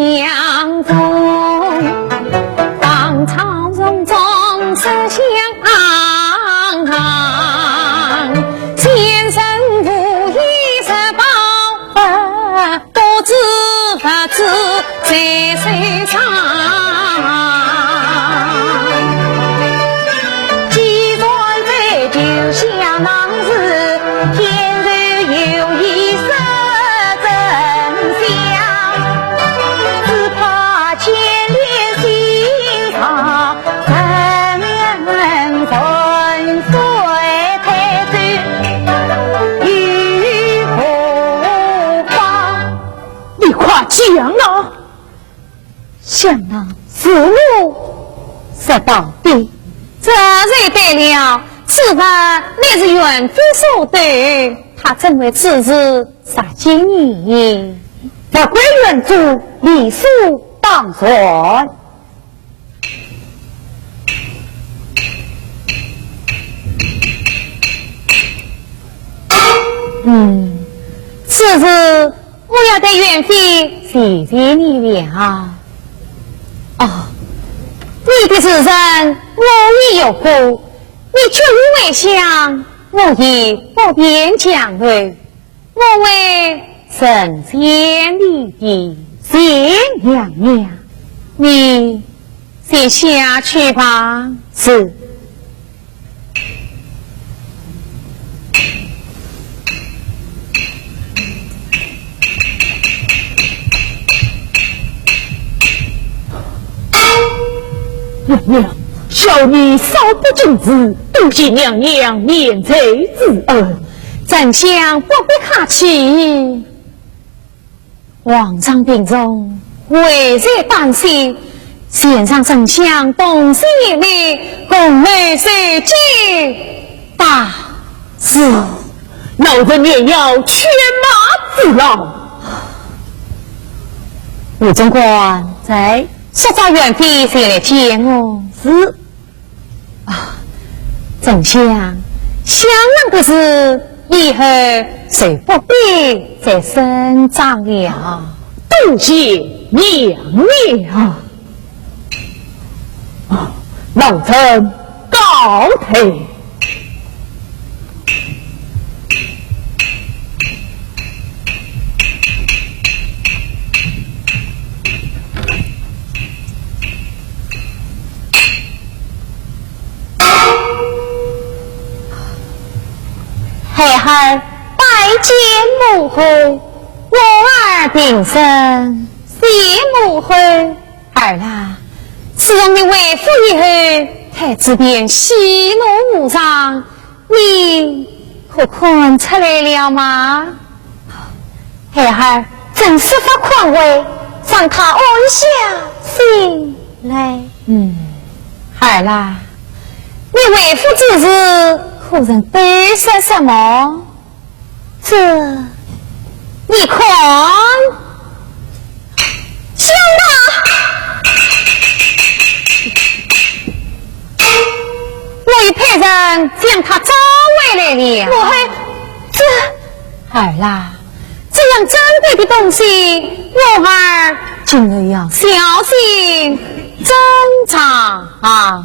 中，当朝中总是相先生无意识报，不知不知在谁上。既然在酒香囊是天然有意识真相，只怕牵连心肠，人人纯粹太短，与何妨？你快讲啊！相囊是我说到底，这才对了。此番乃是元妃所对，他怎为此事杀奸你？法归原主，理所当然。此事我要对元妃谢谢你了。你的此人我已有过，你却无为想，我亦不便讲为。我为神仙里的谢娘娘，你先下去吧。是。娘娘，小女稍不敬之，多谢娘娘免罪之恩。丞相不必客气。皇上病重，为在担心，献上丞相动心一力，共内受罪大事。老人也要犬马之劳。吴总管在。说找元妃谁来见我？是丞相，相让的事以后谁不必再伸张了。多谢娘娘。老臣告退。孩儿拜见母后，我儿平身，谢母后。儿啦，自从你为父以后，太子便喜怒无常，你可看出来了吗？孩儿正是发狂为，让他安下心来。儿啦，你为父之事，可曾悲伤什么？这你看，兄弟，我已派人将他找回来了。我还儿啦，这样珍贵的东西，我儿今日要小心珍藏啊！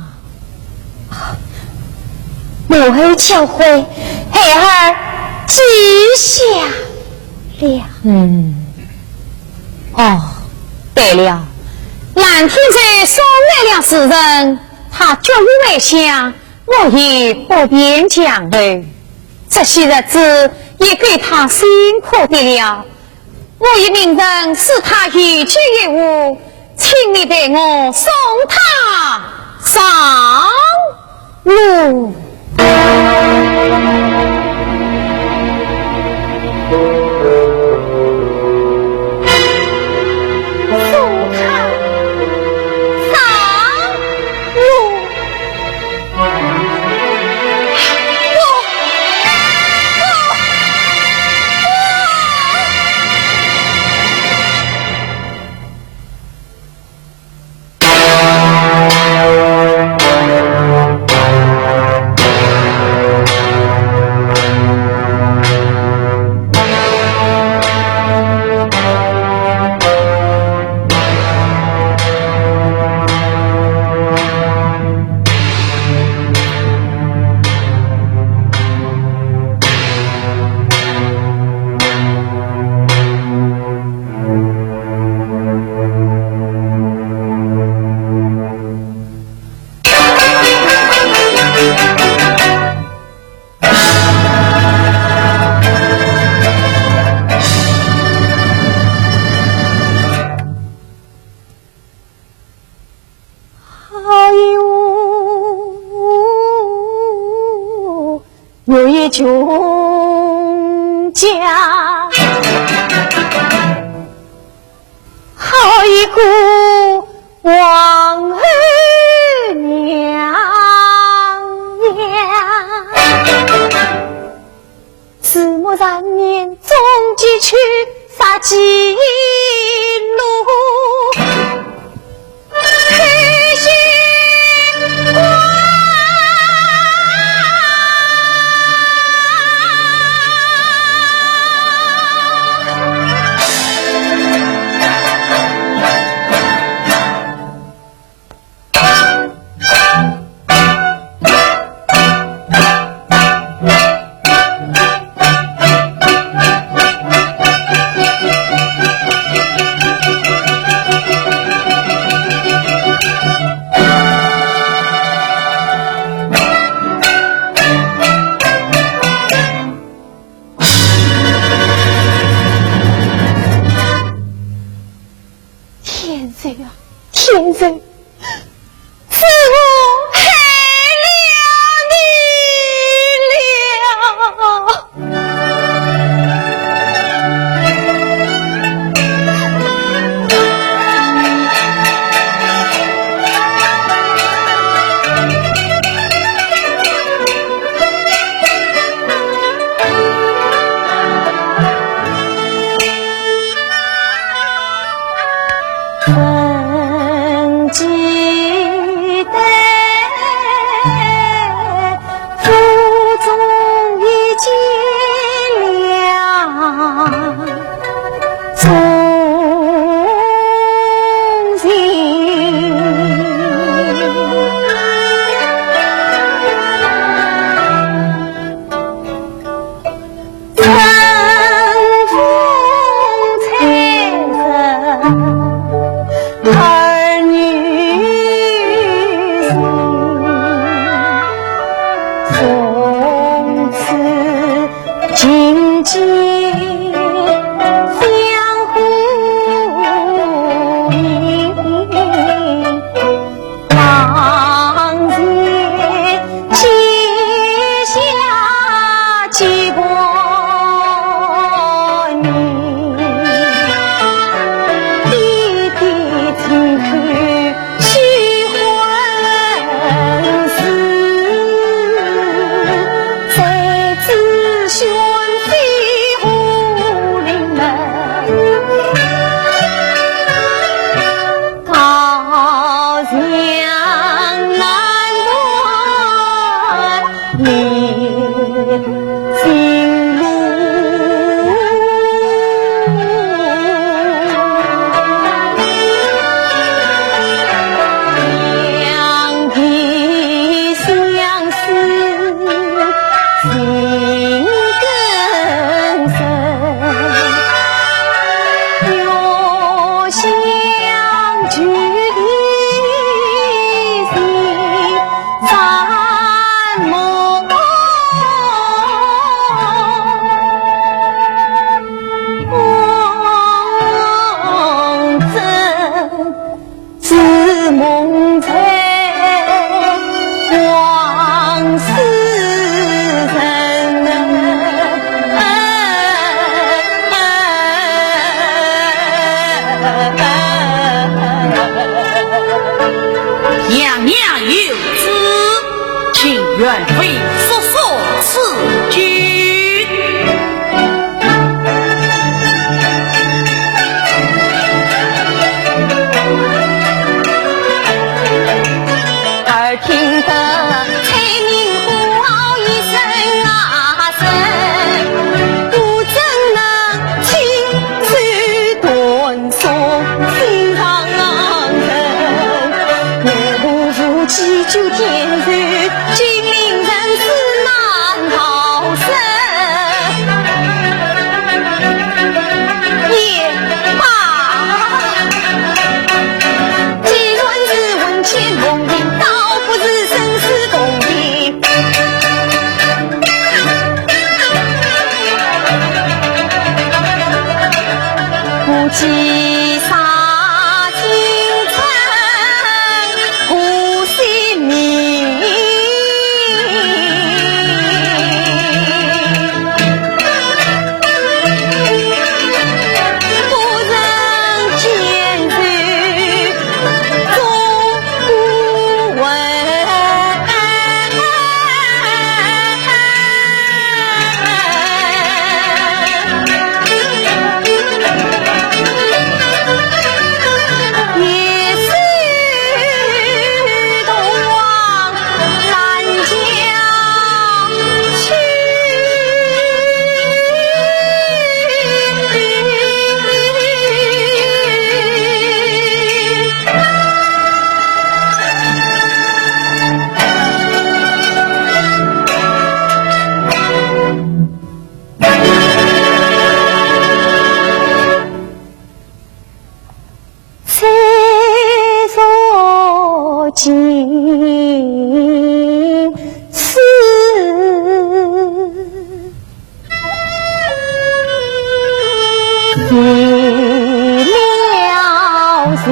母后教诲，孩儿记下了。对了，蓝天在收买了世人，他绝无外向，我也不便讲的。这些日子也给他辛苦的了，我已命人使他一句一物，请你带我送他上路。有一穷家，好一个王儿娘娘，慈母然年终几去，杀几路，开心娘有子，请元妃速速赐君。耳听得蔡明呼一声啊声，不怎能亲自顿送心上人，我不负祈求天日，金陵人是难逃生。也罢，既论是文钱梦影，倒不是生死动听。不计杀京城，护性命。不忍见日终不闻。也是东望南疆去。谁说今世为了人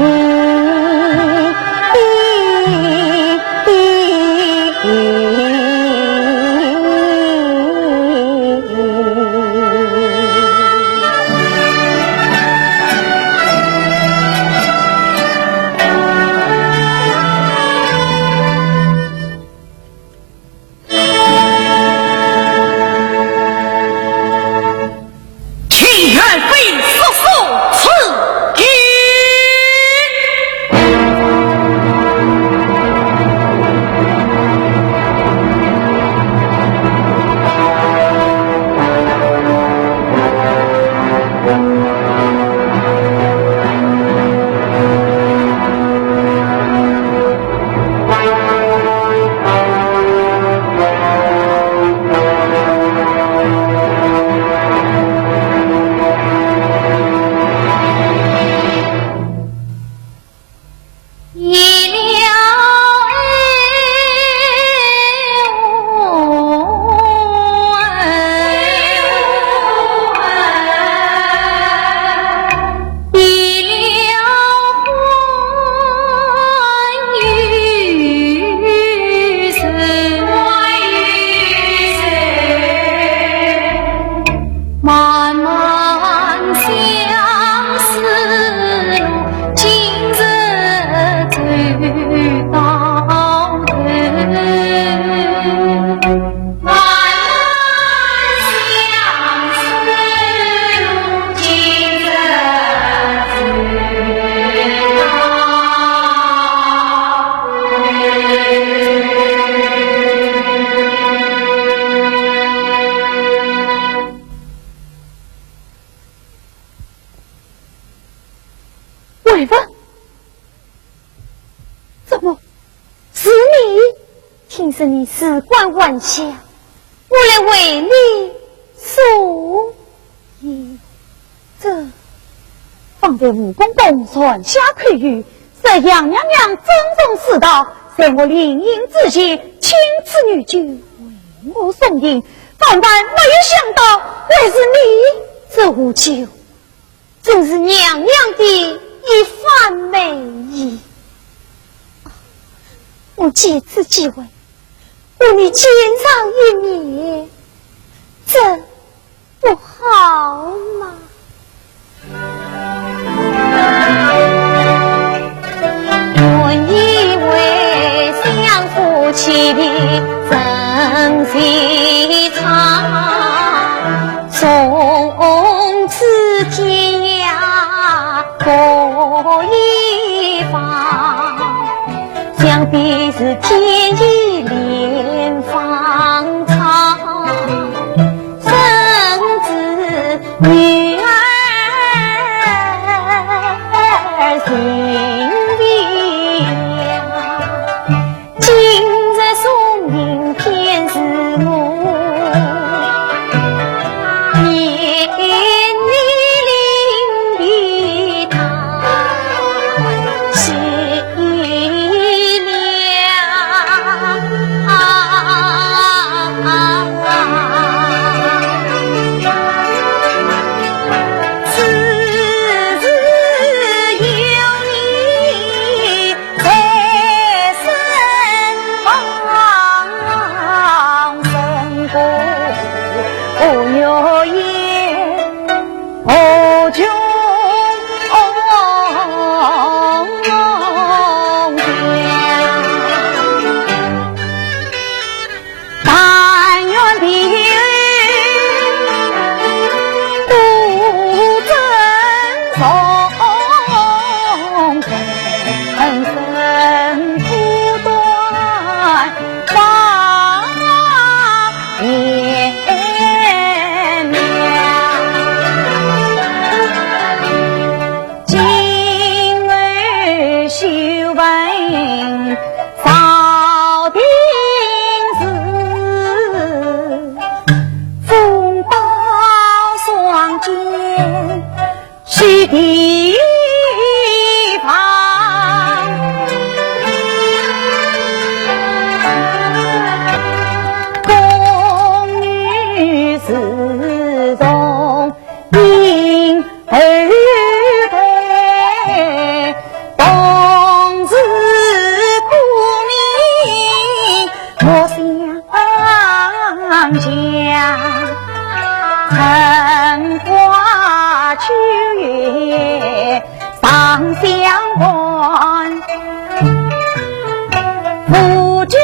请元妃速速赐君。一了一了于身，漫漫相思路，今日走到头。漫漫相思路，今日为夫，怎么是你？听说你事关万象，我来为你说一这放在武功东传下可遇，是杨娘娘珍重世道，在我临营之前亲赐女眷为我送迎，万万没有想到会是你这壶酒，真是娘娘的一番美意。我借此机会与你见上一面，这不好吗？我以为西的人谁唱，从此天涯各一方，想必是天意连芳草，甚至女儿心里凉，今日送迎偏是我，夜里临的他心春花秋月常相伴，夫君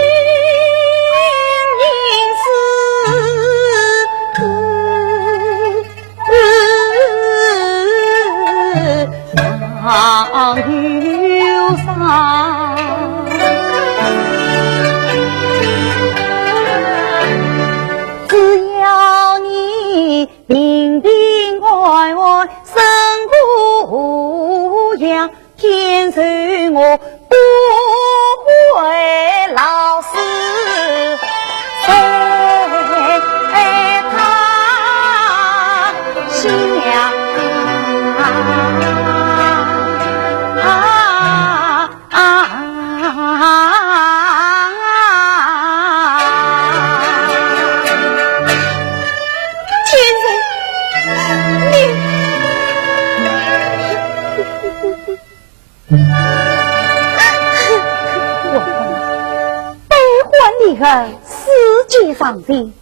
应思常忧伤。平平安安生不养，天寿我不会老死在他心呀。世界上人，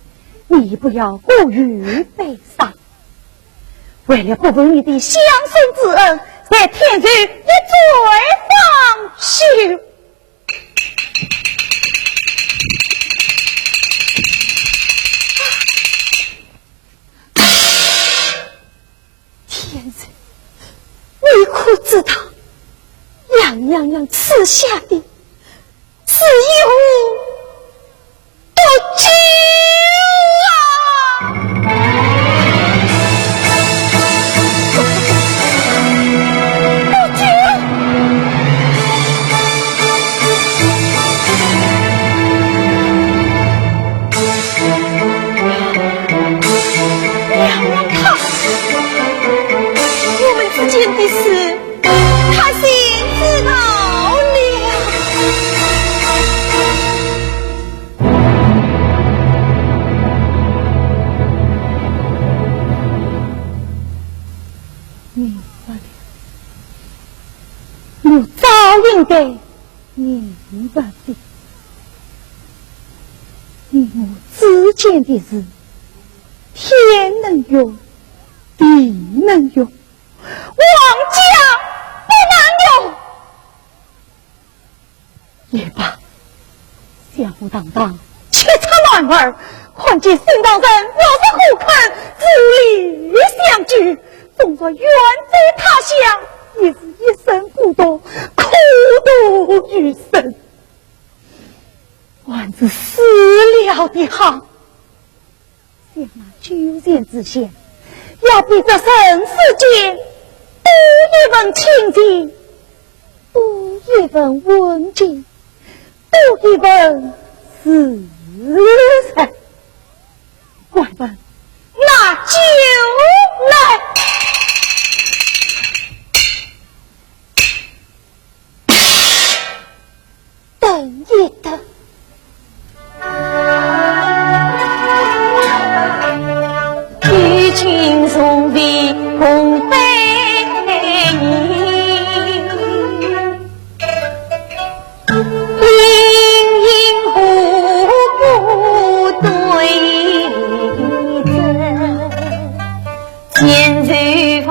你不要过于悲伤。为了不问你的相送之恩，在天寿一嘴放休。天寿，你可知道，杨娘娘赐下的是有救娘娘看，我们之间的事，他心知道了。明白了，我早应该明白的。你我之间的事，天能用，地能用，王家不能用。也罢，小江湖荡荡，切插乱玩，看见圣道人若是互看，自立相聚，纵作远在他乡，也是一生孤独，苦度余生。万子死了的好，想那救人之险，要比这生死间多一份亲情，多一份温情，多一份思念。快问，那酒来！等一等。与君送别共悲吟，盈盈湖不对阵，千岁反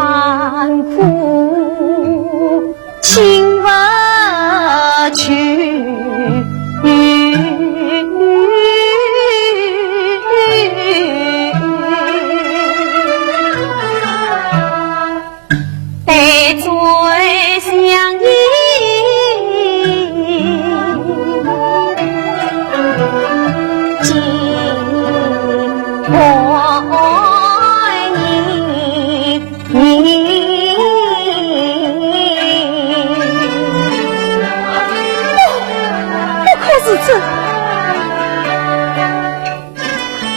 苦情不去。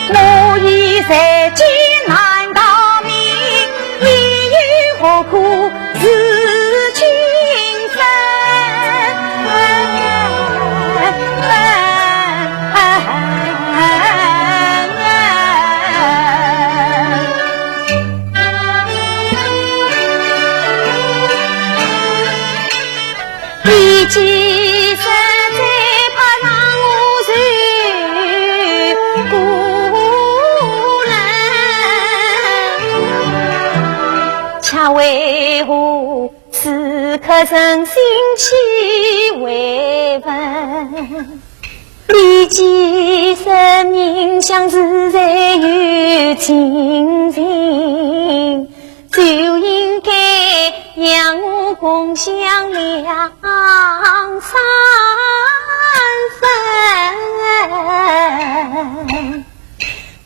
我已在艰难到命，一语何苦自情深。一记身为何此刻真心起为问？立即生命相自在有情情，就应该让我共享两三分。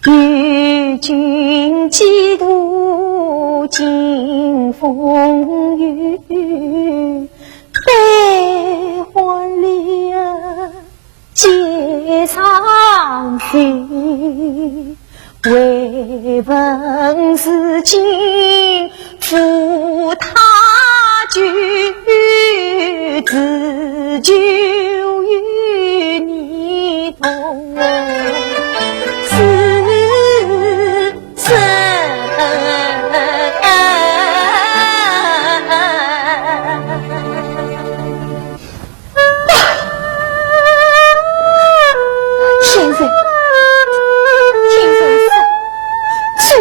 与君几度尽风雨，悲欢离合皆伤心。为问是今负他居，自救与你同。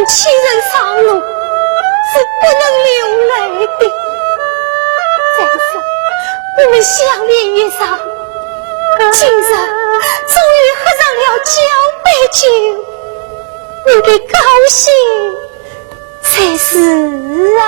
亲人上路是不能流泪的，再说我们相恋一场，今日终于喝上了9杯酒，应该高兴才是啊。